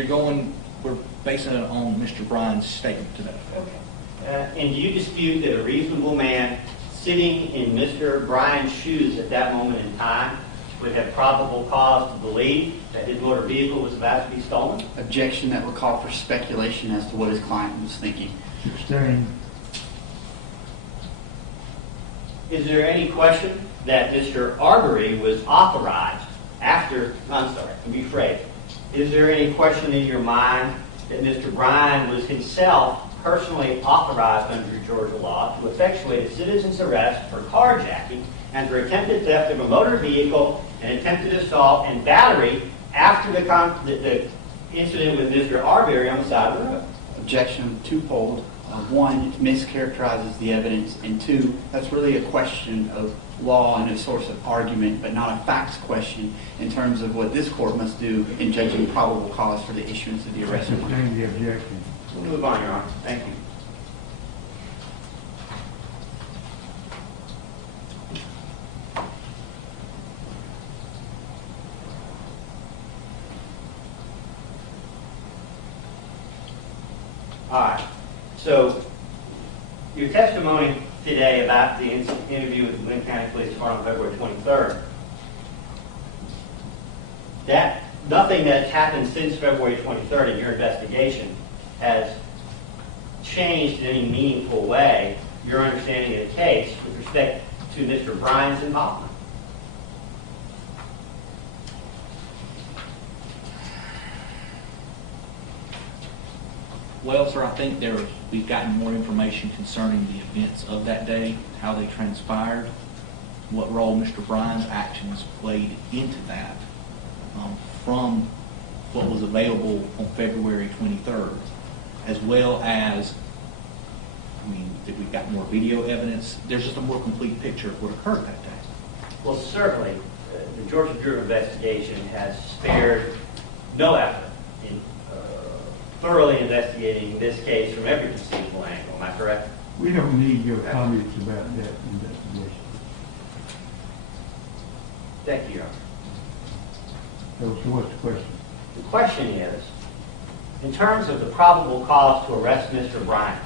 we're basing it on Mr. Bryan's statement to that effect. And do you dispute that a reasonable man sitting in Mr. Bryan's shoes at that moment in time would have probable cause to believe that his motor vehicle was about to be stolen? Objection, that would call for speculation as to what his client was thinking. Sustained. Is there any question that Mr. Arbery was authorized to be phrased. Is there any question in your mind that Mr. Bryan was himself personally authorized under Georgia law to effectuate a citizen's arrest for carjacking and for attempted theft of a motor vehicle and attempted assault and battery after the incident with Mr. Arbery on the side of the road? Objection, twofold. one, it mischaracterizes the evidence, and two, that's really a question of law and a source of argument, but not a facts question in terms of what this court must do in judging probable cause for the issuance of the arrest warrant. Sustain the objection. We'll move on, Your Honor. Thank you. All right. So your testimony today about the interview with the Lynn County Police Department on February 23rd, that nothing that's happened since February 23rd in your investigation has changed in any meaningful way your understanding of the case with respect to Mr. Bryan's involvement. Well, sir, I think we've gotten more information concerning the events of that day, how they transpired, what role Mr. Bryan's actions played into that, from what was available on February 23rd, as well as, that we've got more video evidence. There's just a more complete picture of what occurred that day. Well, certainly, the Georgia Bureau investigation has spared no effort in thoroughly investigating this case from every conceivable angle. Am I correct? We don't need your comments about that investigation. Thank you, Your Honor. So what's the question? The question is, in terms of the probable cause to arrest Mr. Bryan,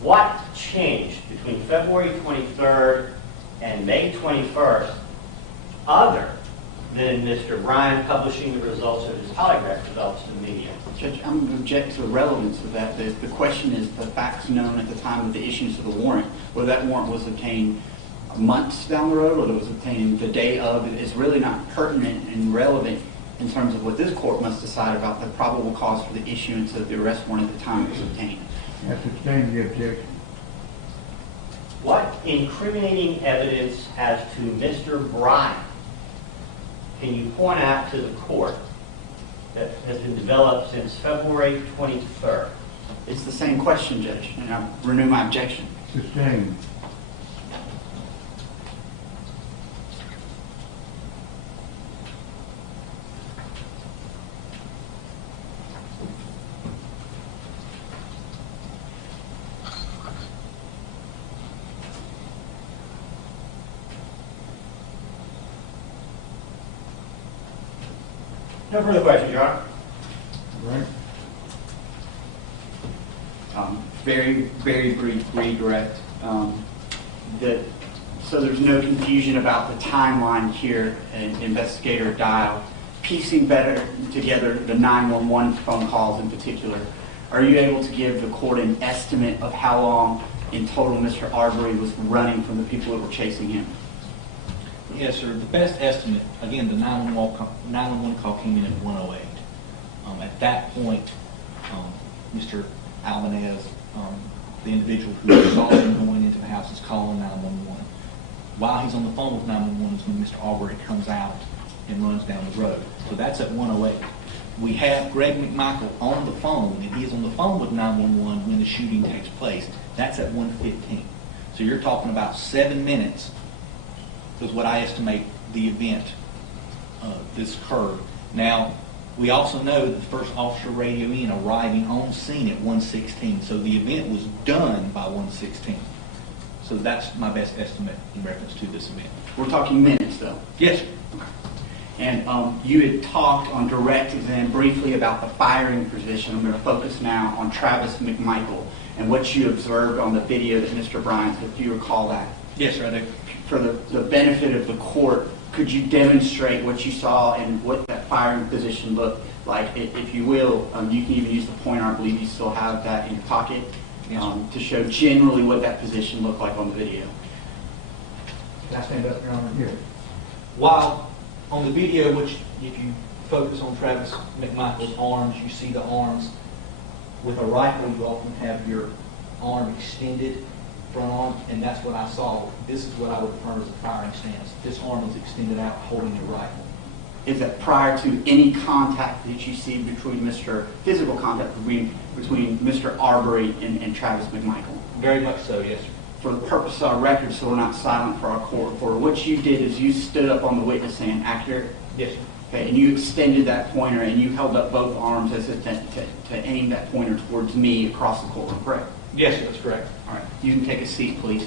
what changed between February 23rd and May 21st other than Mr. Bryan publishing the results of his polygraph results to the media? Judge, I'm going to object to the relevance of that. The question is the facts known at the time of the issuance of the warrant, whether that warrant was obtained months down the road or it was obtained the day of. It's really not pertinent and relevant in terms of what this court must decide about the probable cause for the issuance of the arrest warrant at the time it was obtained. I sustain the objection. What incriminating evidence as to Mr. Bryan can you point out to the court that has been developed since February 23rd? It's the same question, Judge, and I renew my objection. Sustained. No further questions, Your Honor. Right? Very, very brief, redirect. So there's no confusion about the timeline here, Investigator Dial, piecing better together the 911 phone calls in particular. Are you able to give the court an estimate of how long in total Mr. Arbery was running from the people that were chasing him? Yes, sir. The best estimate, again, the 911 call came in at 1:08. At that point, Mr. Albanez, the individual who saw him going into the house, is calling 911. While he's on the phone with 911 is when Mr. Arbery comes out and runs down the road. So that's at 1:08. We have Greg McMichael on the phone, and he is on the phone with 911 when the shooting takes place. That's at 1:15. So you're talking about 7 minutes is what I estimate the event this occurred. Now, we also know that the first officer radio in arriving on scene at 1:16. So the event was done by 1:16. So that's my best estimate in reference to this event. We're talking minutes, though. Yes, sir. And you had talked on direct exam briefly about the firing position. I'm going to focus now on Travis McMichael and what you observed on the video that Mr. Bryan took. Do you recall that? Yes, sir, I do. For the benefit of the court, could you demonstrate what you saw and what that firing position looked like? If you will, you can even use the pointer. I believe you still have that in your pocket, to show generally what that position looked like on the video. Can I stand up, Your Honor? Yes. While on the video, which if you focus on Travis McMichael's arms, you see the arms. With a rifle, you often have your arm extended, front arm, and that's what I saw. This is what I would term as a firing stance. This arm was extended out holding a rifle. is that prior to any contact that you see physical contact between Mr. Arbery and Travis McMichael? Very much so, yes, sir. For the purpose of our record, so we're not silent for our court reporter, what you did is you stood up on the witness stand, accurate? Yes, sir. Okay, and you extended that pointer and you held up both arms as if to aim that pointer towards me across the courtroom, correct? Yes, sir, that's correct. All right, you can take a seat, please.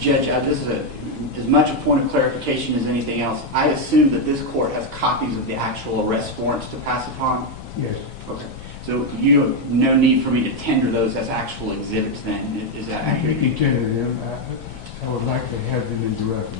Judge, this is as much a point of clarification as anything else. I assume that this court has copies of the actual arrest warrants to pass upon? Yes. Okay. So you have no need for me to tender those as actual exhibits then? Is that accurate? You can tender them. I would like to have them in the record.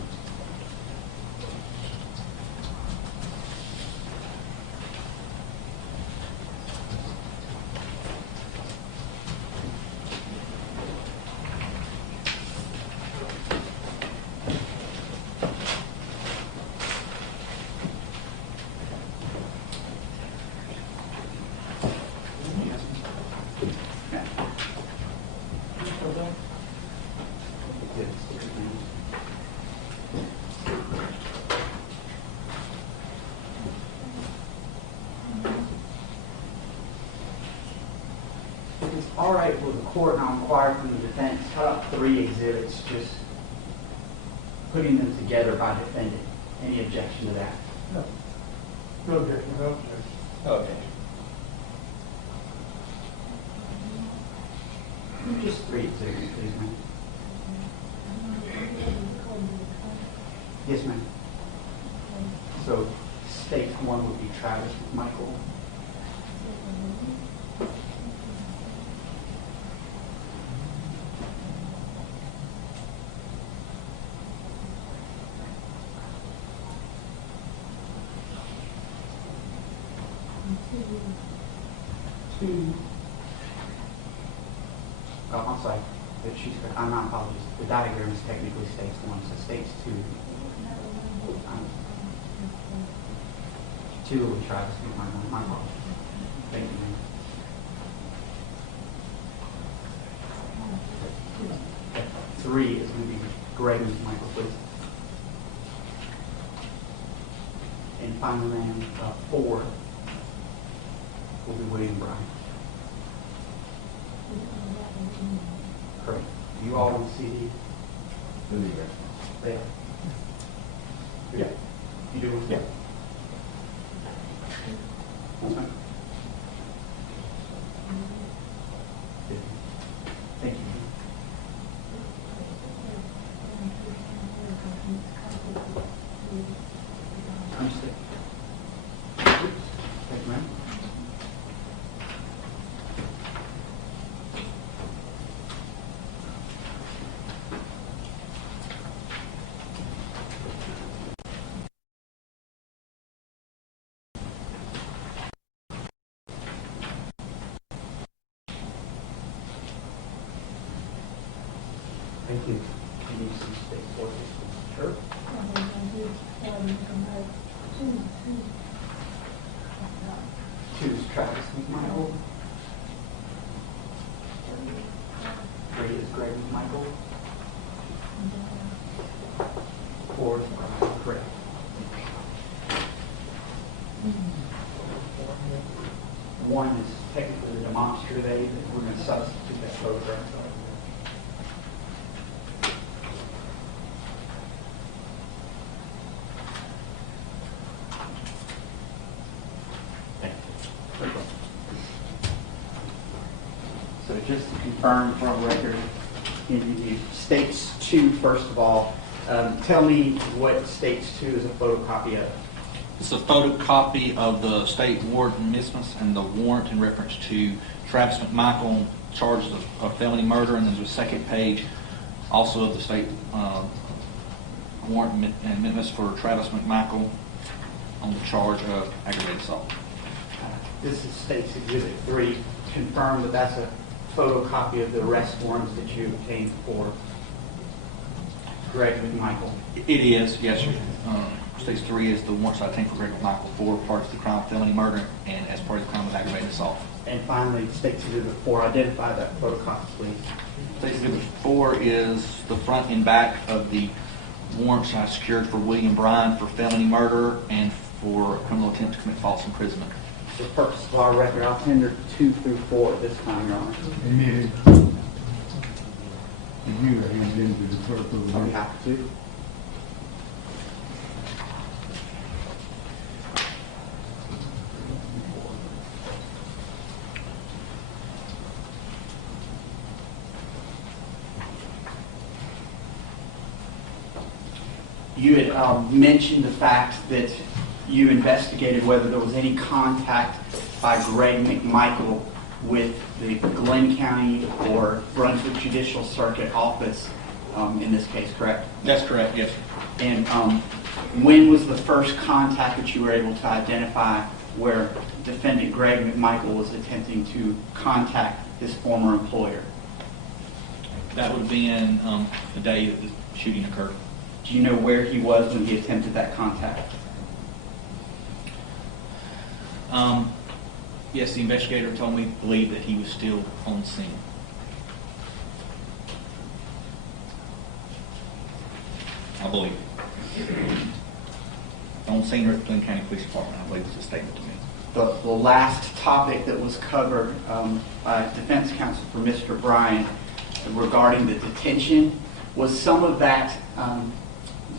If it's all right with the court, and I'll inquire from the defense, cut up 3 exhibits, just putting them together by defendant. Any objection to that? No. No objection, no objection. Okay. Just 3 exhibits, please, ma'am. Yes, ma'am. So, state 1 would be Travis McMichael. Two. Oh, I'm sorry. I'm not apologies. The diagram is technically states 1, so states 2. 2 will be Travis McMichael. My apologies. Thank you, ma'am. 3 is going to be Greg McMichael, please. And finally, ma'am, 4 will be William Bryan. Correct. You all want to see these? There. Yeah. You do? Yeah. That's fine. Thank you. Understood. Thank you, ma'am. Thank you. Can you see state 4? Sure. 2 is Travis McMichael. 3 is Greg McMichael. 4 is Brian. Correct. One is technically the demonstrative aid, but we're going to substitute that photograph. So just to confirm for our record, states 2, first of all, tell me what states 2 is a photocopy of. It's a photocopy of the state warrant admittance and the warrant in reference to Travis McMichael, charges of felony murder, and then there's a second page also of the state warrant and admittance for Travis McMichael on the charge of aggravated assault. This is State's Exhibit 3. Confirm that that's a photocopy of the arrest warrants that you obtained for Greg McMichael. It is, yes, sir. Stage 3 is the warrants I obtained for Greg McMichael for parts of the crime of felony murder and as part of the crime of aggravated assault. And finally, State's Exhibit 4, identify that photocopy, please. State Exhibit 4 is the front and back of the warrants I secured for William Bryan for felony murder and for criminal attempt to commit false imprisonment. For the purpose of our record, I'll tender 2 through 4 at this time, Your Honor. Admitted. And you are handed into the clerk of the I'll be court. happy to. You had mentioned the fact that you investigated whether there was any contact by Greg McMichael with the Glenn County or Brunswick Judicial Circuit office in this case, correct? That's correct, yes, sir. And when was the first contact that you were able to identify where defendant Greg McMichael was attempting to contact his former employer? That would have been the day that the shooting occurred. Do you know where he was when he attempted that contact? Yes, the investigator told me to believe that he was still on scene. I believe. On scene or at the Glenn County Police Department, I believe was a statement to me. The last topic that was covered by defense counsel for Mr. Bryan regarding the detention, was some of that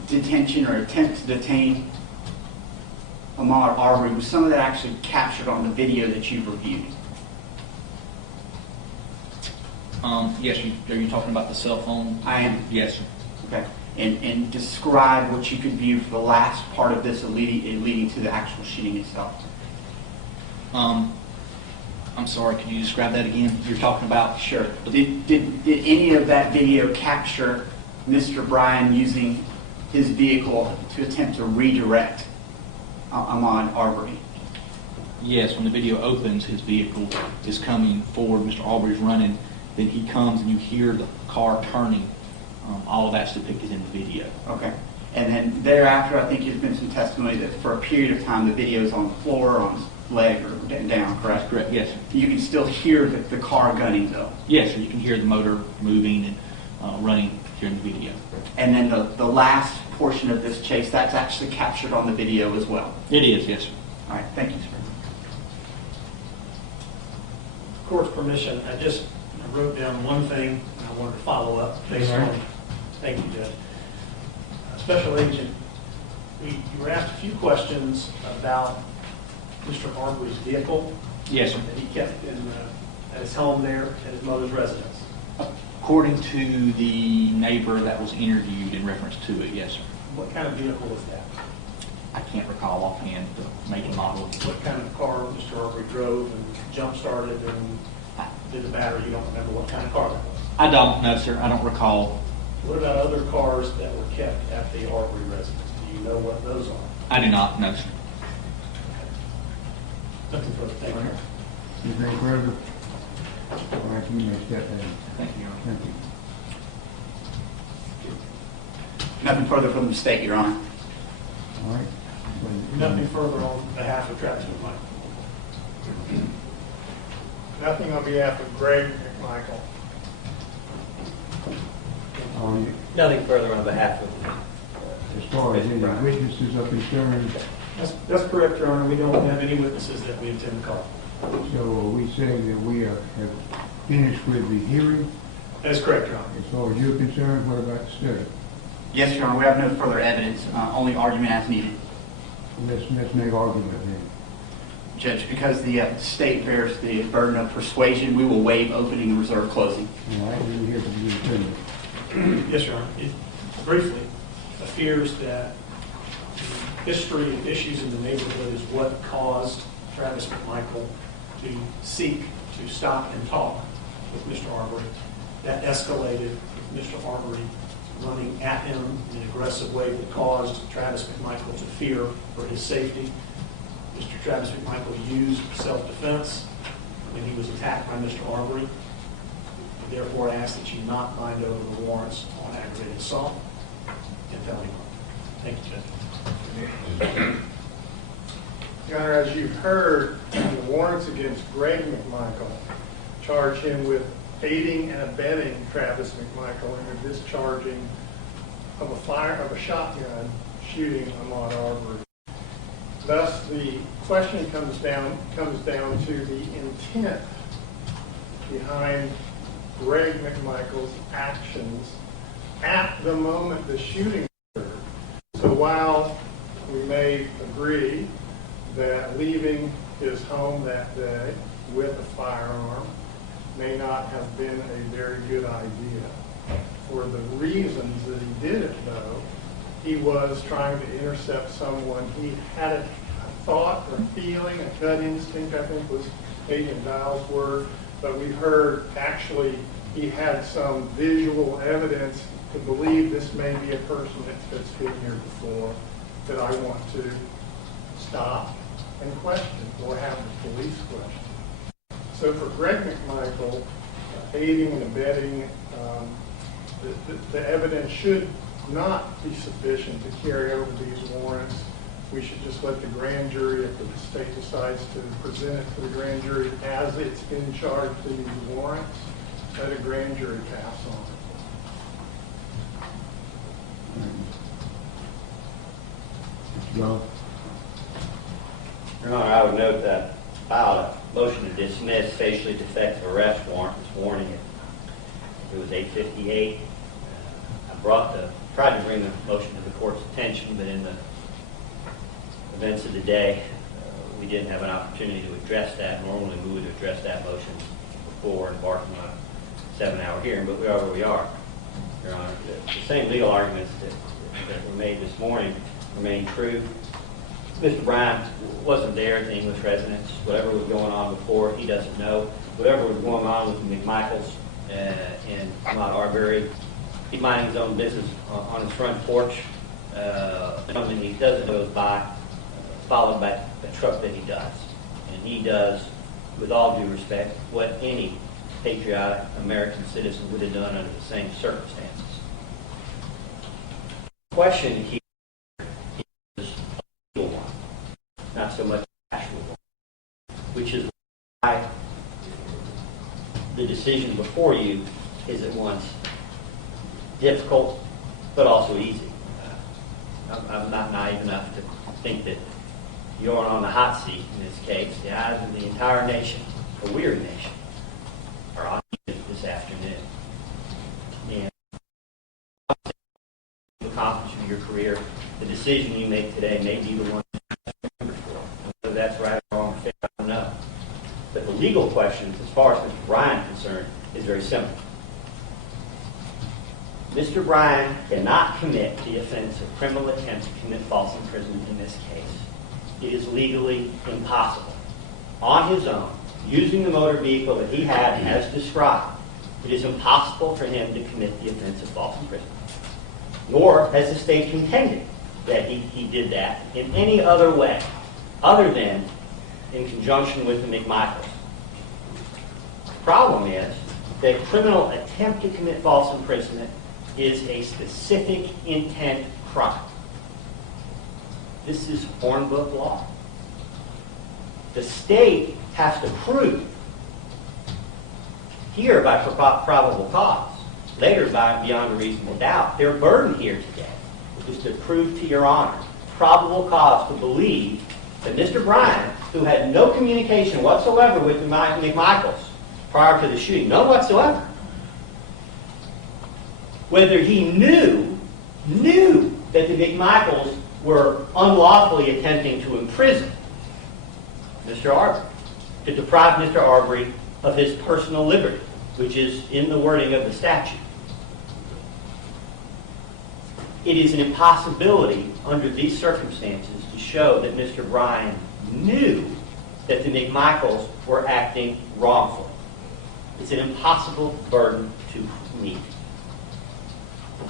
detention or attempt to detain Ahmaud Arbery, was some of that actually captured on the video that you've reviewed? Yes, are you talking about the cell phone? I am. Yes, sir. Okay. And describe what you could view for the last part of this leading to the actual shooting itself. I'm sorry, can you describe that again? You're talking about? Sure. Did any of that video capture Mr. Bryan using his vehicle to attempt to redirect Ahmaud Arbery? Yes, when the video opens, his vehicle is coming forward, Mr. Arbery's running, then he comes and you hear the car turning. All of that's depicted in the video. Okay. And then thereafter, I think there's been some testimony that for a period of time the video is on the floor, on his leg, or down, correct? That's correct, yes, sir. You can still hear the car gunning, though? Yes, sir, you can hear the motor moving and running here in the video. And then the last portion of this chase, that's actually captured on the video as well? It is, yes, sir. All right, thank you, sir. Court's permission, I wrote down one thing and I wanted to follow up based on, thank you, Judge. Special Agent, you were asked a few questions about Mr. Arbery's vehicle. Yes, sir. That he kept at his home there at his mother's residence. According to the neighbor that was interviewed in reference to it, yes, sir. What kind of vehicle was that? I can't recall offhand the make and model. What kind of car Mr. Arbery drove and jump-started and did the battery? You don't remember what kind of car that was? I don't know, sir. I don't recall. What about other cars that were kept at the Arbery residence? Do you know what those are? I do not know, sir. Nothing further. Thank you. Anything further? All right, you may step in. Thank you, Your Honor. Thank you. Nothing further from the state, Your Honor. All right. Nothing further on behalf of Travis McMichael. Nothing on behalf of Greg McMichael. Nothing further on behalf of. As far as any witnesses are concerned, That's correct, Your Honor. We don't have any witnesses that we intend to call. so are we saying that we have finished with the hearing? That's correct, Your Honor. As far as you're concerned, what about the study? Yes, Your Honor, we have no further evidence, only argument as needed. Let's make argument then. Judge, because the state bears the burden of persuasion, we will waive opening and reserve closing. All right, we will hear from the defendant. Yes, Your Honor. It briefly appears that the history and issues in the neighborhood is what caused Travis McMichael to seek to stop and talk with Mr. Arbery. That escalated with Mr. Arbery running at him in an aggressive way that caused Travis McMichael to fear for his safety. Mr. Travis McMichael used self-defense when he was attacked by Mr. Arbery. Therefore, I ask that you not bind over the warrants on aggravated assault and felony murder. Thank you, Judge. Your Honor, as you've heard, the warrants against Greg McMichael charge him with aiding and abetting Travis McMichael in a discharging of a shotgun shooting Ahmaud Arbery. Thus, the question comes down to the intent behind Greg McMichael's actions at the moment the shooting occurred. So while we may agree that leaving his home that day with a firearm may not have been a very good idea, for the reasons that he did it, though, he was trying to intercept someone. He had a thought or feeling, a gut instinct, I think was Agent Dial's word, but we heard actually he had some visual evidence to believe this may be a person that's been here before that I want to stop and question or have the police question. So for Greg McMichael, aiding and abetting, the evidence should not be sufficient to carry over these warrants. We should just let the grand jury, if the state decides to present it to the grand jury as it's been charged in these warrants, let a grand jury pass on it. Well, Your Honor, I would note that I filed a motion to dismiss facially defective arrest warrant this morning. It was 8:58. I tried to bring the motion to the court's attention, but in the events of the day, we didn't have an opportunity to address that. Normally, we would address that motion before embarking on a 7-hour hearing, but we are where we are, Your Honor. The same legal arguments that were made this morning remain true. Mr. Bryant wasn't there at the English residence. Whatever was going on before, he doesn't know. Whatever was going on with the McMichaels and Ahmaud Arbery, he's minding his own business on his front porch. Something he doesn't know is followed by a truck that he does. And he does, with all due respect, what any patriotic American citizen would have done under the same circumstances. The question here is a legal one, not so much a factual one, which is why the decision before you is at once difficult but also easy. I'm not naive enough to think that you're on the hot seat in this case. The eyes of the entire nation, a weary nation, are on you this afternoon. And to accomplish in your career, the decision you make today may be the one you remember for. Whether that's right or wrong, I don't know. But the legal questions, as far as Mr. Bryan is concerned, is very simple. Mr. Bryan cannot commit the offense of criminal attempt to commit false imprisonment in this case. It is legally impossible. On his own, using the motor vehicle that he had as described, it is impossible for him to commit the offense of false imprisonment. Nor has the state contended that he did that in any other way, other than in conjunction with the McMichaels. The problem is that criminal attempt to commit false imprisonment is a specific intent crime. This is Hornbook law. The state has to prove, here by probable cause, later by beyond a reasonable doubt. Their burden here today is to prove to Your Honor probable cause to believe that Mr. Bryan, who had no communication whatsoever with the McMichaels prior to the shooting, none whatsoever, whether he knew that the McMichaels were unlawfully attempting to imprison Mr. Arbery, to deprive Mr. Arbery of his personal liberty, which is in the wording of the statute. It is an impossibility under these circumstances to show that Mr. Bryan knew that the McMichaels were acting wrongfully. It's an impossible burden to meet.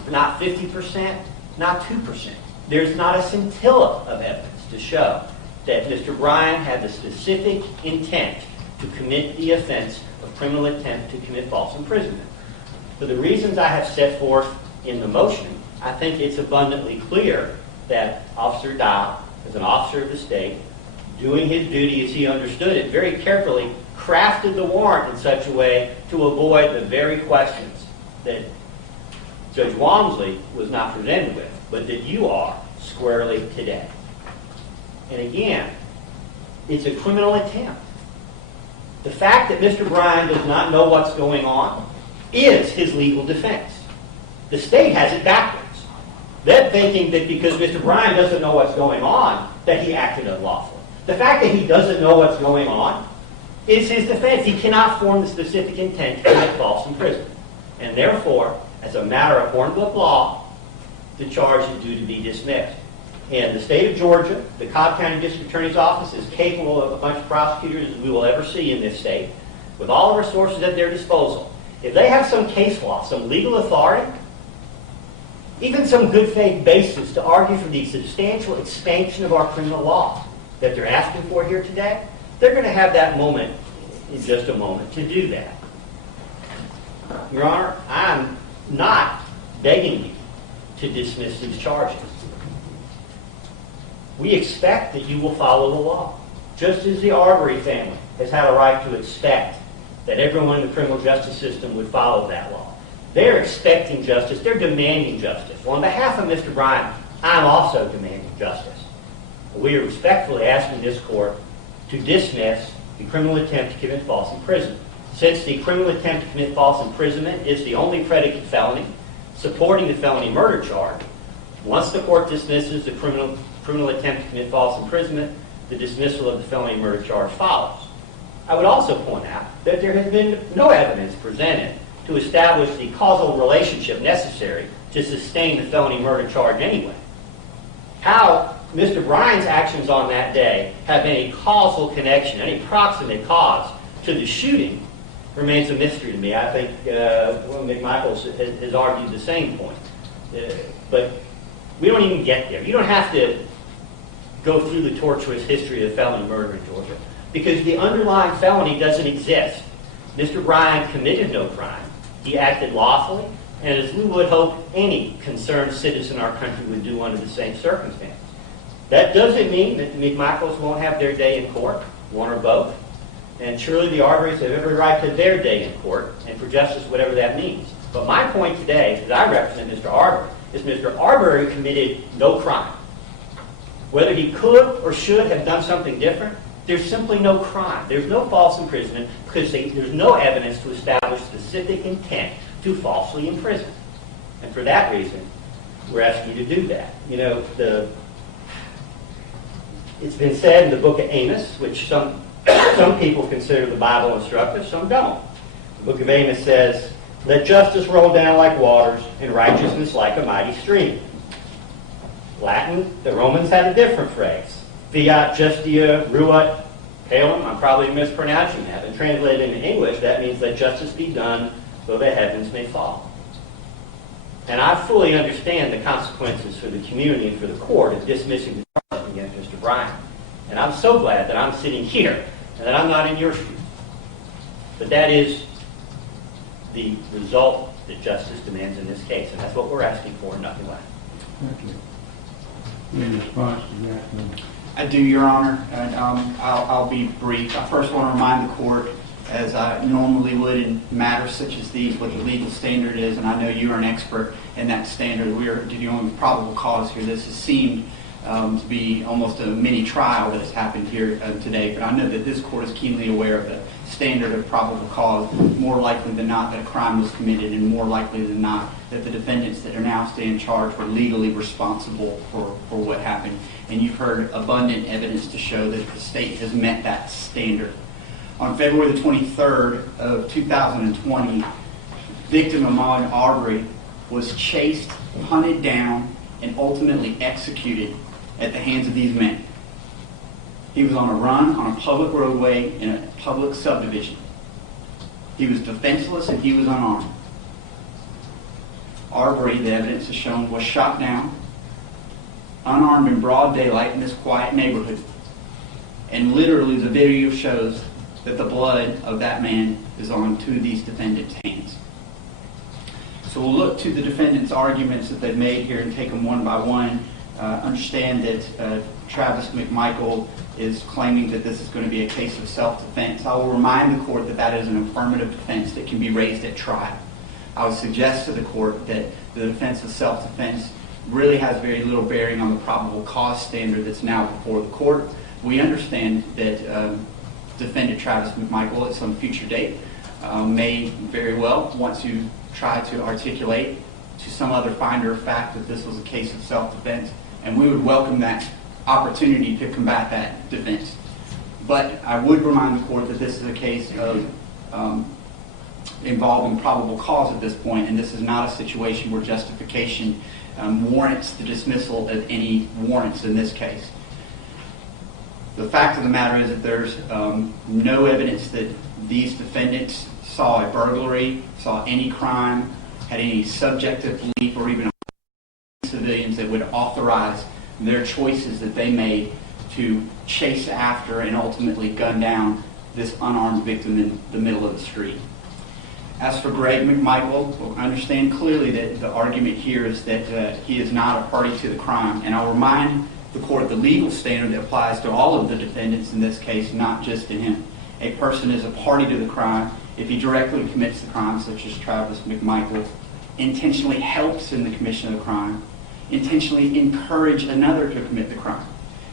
Not 50%, not 2%. There's not a scintilla of evidence to show that Mr. Bryan had the specific intent to commit the offense of criminal attempt to commit false imprisonment. For the reasons I have set forth in the motion, I think it's abundantly clear that Officer Dial, as an officer of the state, doing his duty as he understood it, very carefully crafted the warrant in such a way to avoid the very questions that Judge Walmsley was not presented with, but that you are squarely today. And again, it's a criminal attempt. The fact that Mr. Bryan does not know what's going on is his legal defense. The state has it backwards. They're thinking that because Mr. Bryan doesn't know what's going on, that he acted unlawfully. The fact that he doesn't know what's going on is his defense. He cannot form the specific intent to commit false imprisonment. And therefore, as a matter of Hornbook law, the charge is due to be dismissed. And the state of Georgia, the Cobb County District Attorney's Office, is capable of a bunch of prosecutors as we will ever see in this state, with all the resources at their disposal. If they have some case law, some legal authority, even some good faith basis to argue for the substantial expansion of our criminal law that they're asking for here today, they're going to have that moment in just a moment to do that. Your Honor, I'm not begging you to dismiss these charges. We expect that you will follow the law, just as the Arbery family has had a right to expect that everyone in the criminal justice system would follow that law. They're expecting justice. They're demanding justice. Well, on behalf of Mr. Bryan, I'm also demanding justice. We are respectfully asking this court to dismiss the criminal attempt to commit false imprisonment. Since the criminal attempt to commit false imprisonment is the only predicate felony supporting the felony murder charge, once the court dismisses the criminal attempt to commit false imprisonment, the dismissal of the felony murder charge follows. I would also point out that there has been no evidence presented to establish the causal relationship necessary to sustain the felony murder charge anyway. How Mr. Bryan's actions on that day have any causal connection, any proximate cause to the shooting remains a mystery to me. I think McMichael has argued the same point. But we don't even get there. You don't have to go through the tortuous history of felony murder in Georgia because the underlying felony doesn't exist. Mr. Bryan committed no crime. He acted lawfully, and as we would hope any concerned citizen in our country would do under the same circumstances. That doesn't mean that the McMichaels won't have their day in court, one or both. And surely the Arbery's have every right to their day in court and for justice, whatever that means. But my point today, as I represent Mr. Arbery, is Mr. Arbery committed no crime. Whether he could or should have done something different, there's simply no crime. There's no false imprisonment because there's no evidence to establish specific intent to falsely imprison. And for that reason, we're asking you to do that. You know, it's been said in the book of Amos, which some people consider the Bible instructive, some don't. The book of Amos says, "Let justice roll down like waters and righteousness like a mighty stream." Latin, the Romans had a different phrase. Fiat justia ruat caelum. I'm probably mispronouncing that. And translated into English, that means let justice be done though the heavens may fall. And I fully understand the consequences for the community and for the court of dismissing the charge against Mr. Bryan. And I'm so glad that I'm sitting here and that I'm not in your shoes. But that is the result that justice demands in this case. And that's what we're asking for, nothing less. Thank you. In response to that, I do, Your Honor, and I'll be brief. I first want to remind the court, as I normally would in matters such as these, what the legal standard is, and I know you are an expert in that standard. We are dealing with probable cause here. This has seemed to be almost a mini trial that has happened here today, but I know that this court is keenly aware of the standard of probable cause. More likely than not that a crime was committed, and more likely than not that the defendants that are now standing charged were legally responsible for what happened. And you've heard abundant evidence to show that the state has met that standard. On February the 23rd of 2020, victim Ahmaud Arbery was chased, hunted down, and ultimately executed at the hands of these men. He was on a run on a public roadway in a public subdivision. He was defenseless and he was unarmed. Arbery, the evidence has shown, was shot down, unarmed in broad daylight in this quiet neighborhood. And literally the video shows that the blood of that man is on two of these defendants' hands. So we'll look to the defendants' arguments that they've made here and take them one by one. Understand that Travis McMichael is claiming that this is going to be a case of self-defense. I will remind the court that that is an affirmative defense that can be raised at trial. I would suggest to the court that the defense of self-defense really has very little bearing on the probable cause standard that's now before the court. We understand that defendant Travis McMichael at some future date may very well want to try to articulate to some other finder of fact that this was a case of self-defense, and we would welcome that opportunity to combat that defense. But I would remind the court that this is a case of involving probable cause at this point, and this is not a situation where justification warrants the dismissal of any warrants in this case. The fact of the matter is that there's no evidence that these defendants saw a burglary, saw any crime, had any subjective belief, or even civilians that would authorize their choices that they made to chase after and ultimately gun down this unarmed victim in the middle of the street. As for Greg McMichael, I understand clearly that the argument here is that he is not a party to the crime, and I'll remind the court the legal standard that applies to all of the defendants in this case, not just to him. A person is a party to the crime if he directly commits the crime, such as Travis McMichael, intentionally helps in the commission of the crime, intentionally encourage another to commit the crime.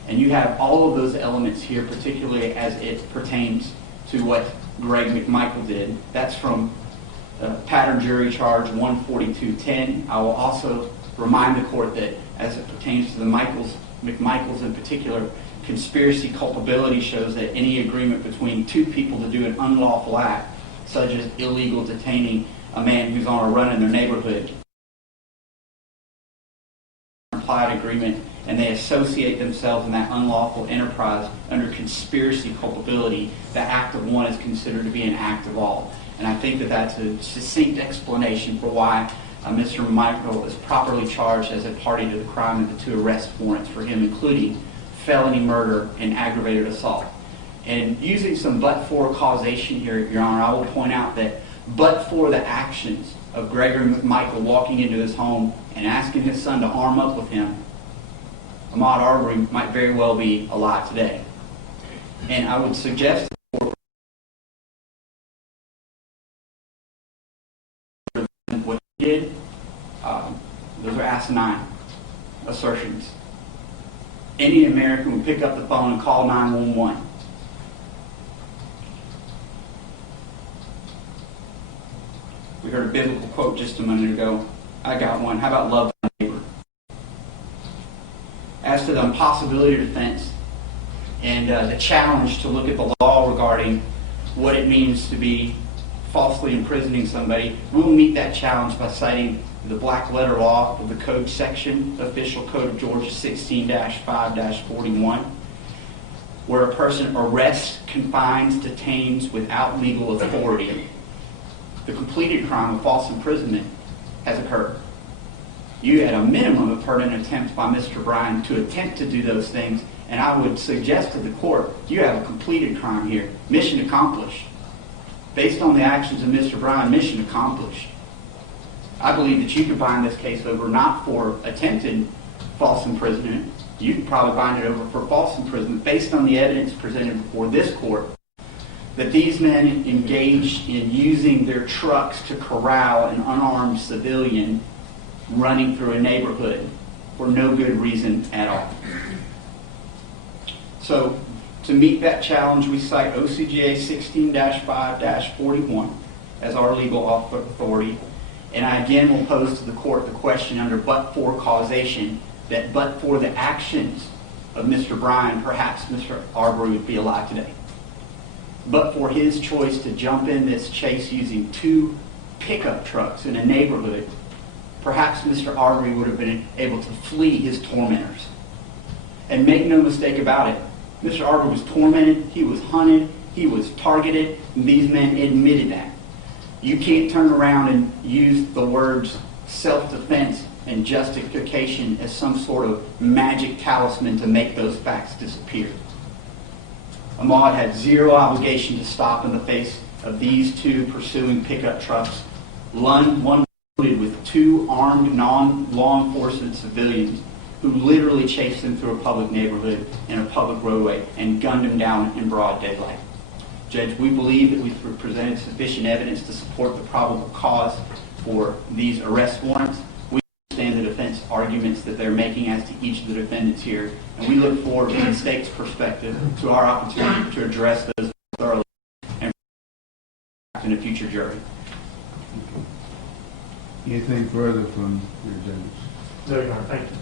And you have all of those elements here, particularly as it pertains to what Greg McMichael did. That's from pattern jury charge 14210. I will also remind the court that as it pertains to the McMichaels in particular, conspiracy culpability shows that any agreement between two people to do an unlawful act, such as illegal detaining a man who's on a run in their neighborhood, implied agreement, and they associate themselves in that unlawful enterprise under conspiracy culpability, the act of one is considered to be an act of all. And I think that that's a succinct explanation for why Mr. McMichael is properly charged as a party to the crime and the two arrest warrants for him, including felony murder and aggravated assault. And using some but-for causation here, Your Honor, I will point out that but for the actions of Gregory McMichael walking into his home and asking his son to arm up with him, Ahmaud Arbery might very well be alive today. And I would suggest what he did, those are asinine assertions. Any American would pick up the phone and call 911. We heard a biblical quote just a minute ago. I got one. How about love thy neighbor? As to the impossibility defense and the challenge to look at the law regarding what it means to be falsely imprisoning somebody, we'll meet that challenge by citing the black letter law of the code section, Official Code of Georgia 16-5-41, where a person arrests, confines, detains without legal authority. The completed crime of false imprisonment has occurred. You, at a minimum, have heard an attempt by Mr. Bryan to attempt to do those things, and I would suggest to the court, you have a completed crime here. Mission accomplished. Based on the actions of Mr. Bryan, mission accomplished. I believe that you could bind this case over not for attempted false imprisonment. You could probably bind it over for false imprisonment based on the evidence presented before this court that these men engaged in using their trucks to corral an unarmed civilian running through a neighborhood for no good reason at all. So, to meet that challenge, we cite OCGA 16-5-41 as our legal authority. And I again will pose to the court the question under but-for causation, that but for the actions of Mr. Bryan, perhaps Mr. Arbery would be alive today. But for his choice to jump in this chase using two pickup trucks in a neighborhood, perhaps Mr. Arbery would have been able to flee his tormentors. And make no mistake about it, Mr. Arbery was tormented, he was hunted, he was targeted, and these men admitted that. You can't turn around and use the words self-defense and justification as some sort of magic talisman to make those facts disappear. Ahmaud had zero obligation to stop in the face of these two pursuing pickup trucks, one loaded with two armed non-law enforcement civilians who literally chased him through a public neighborhood and a public roadway and gunned him down in broad daylight. Judge, we believe that we've presented sufficient evidence to support the probable cause for these arrest warrants. We understand the defense arguments that they're making as to each of the defendants here, and we look forward from the state's perspective to our opportunity to address those thoroughly and in a future jury. Anything further from the defendants? No, Your Honor, thank you.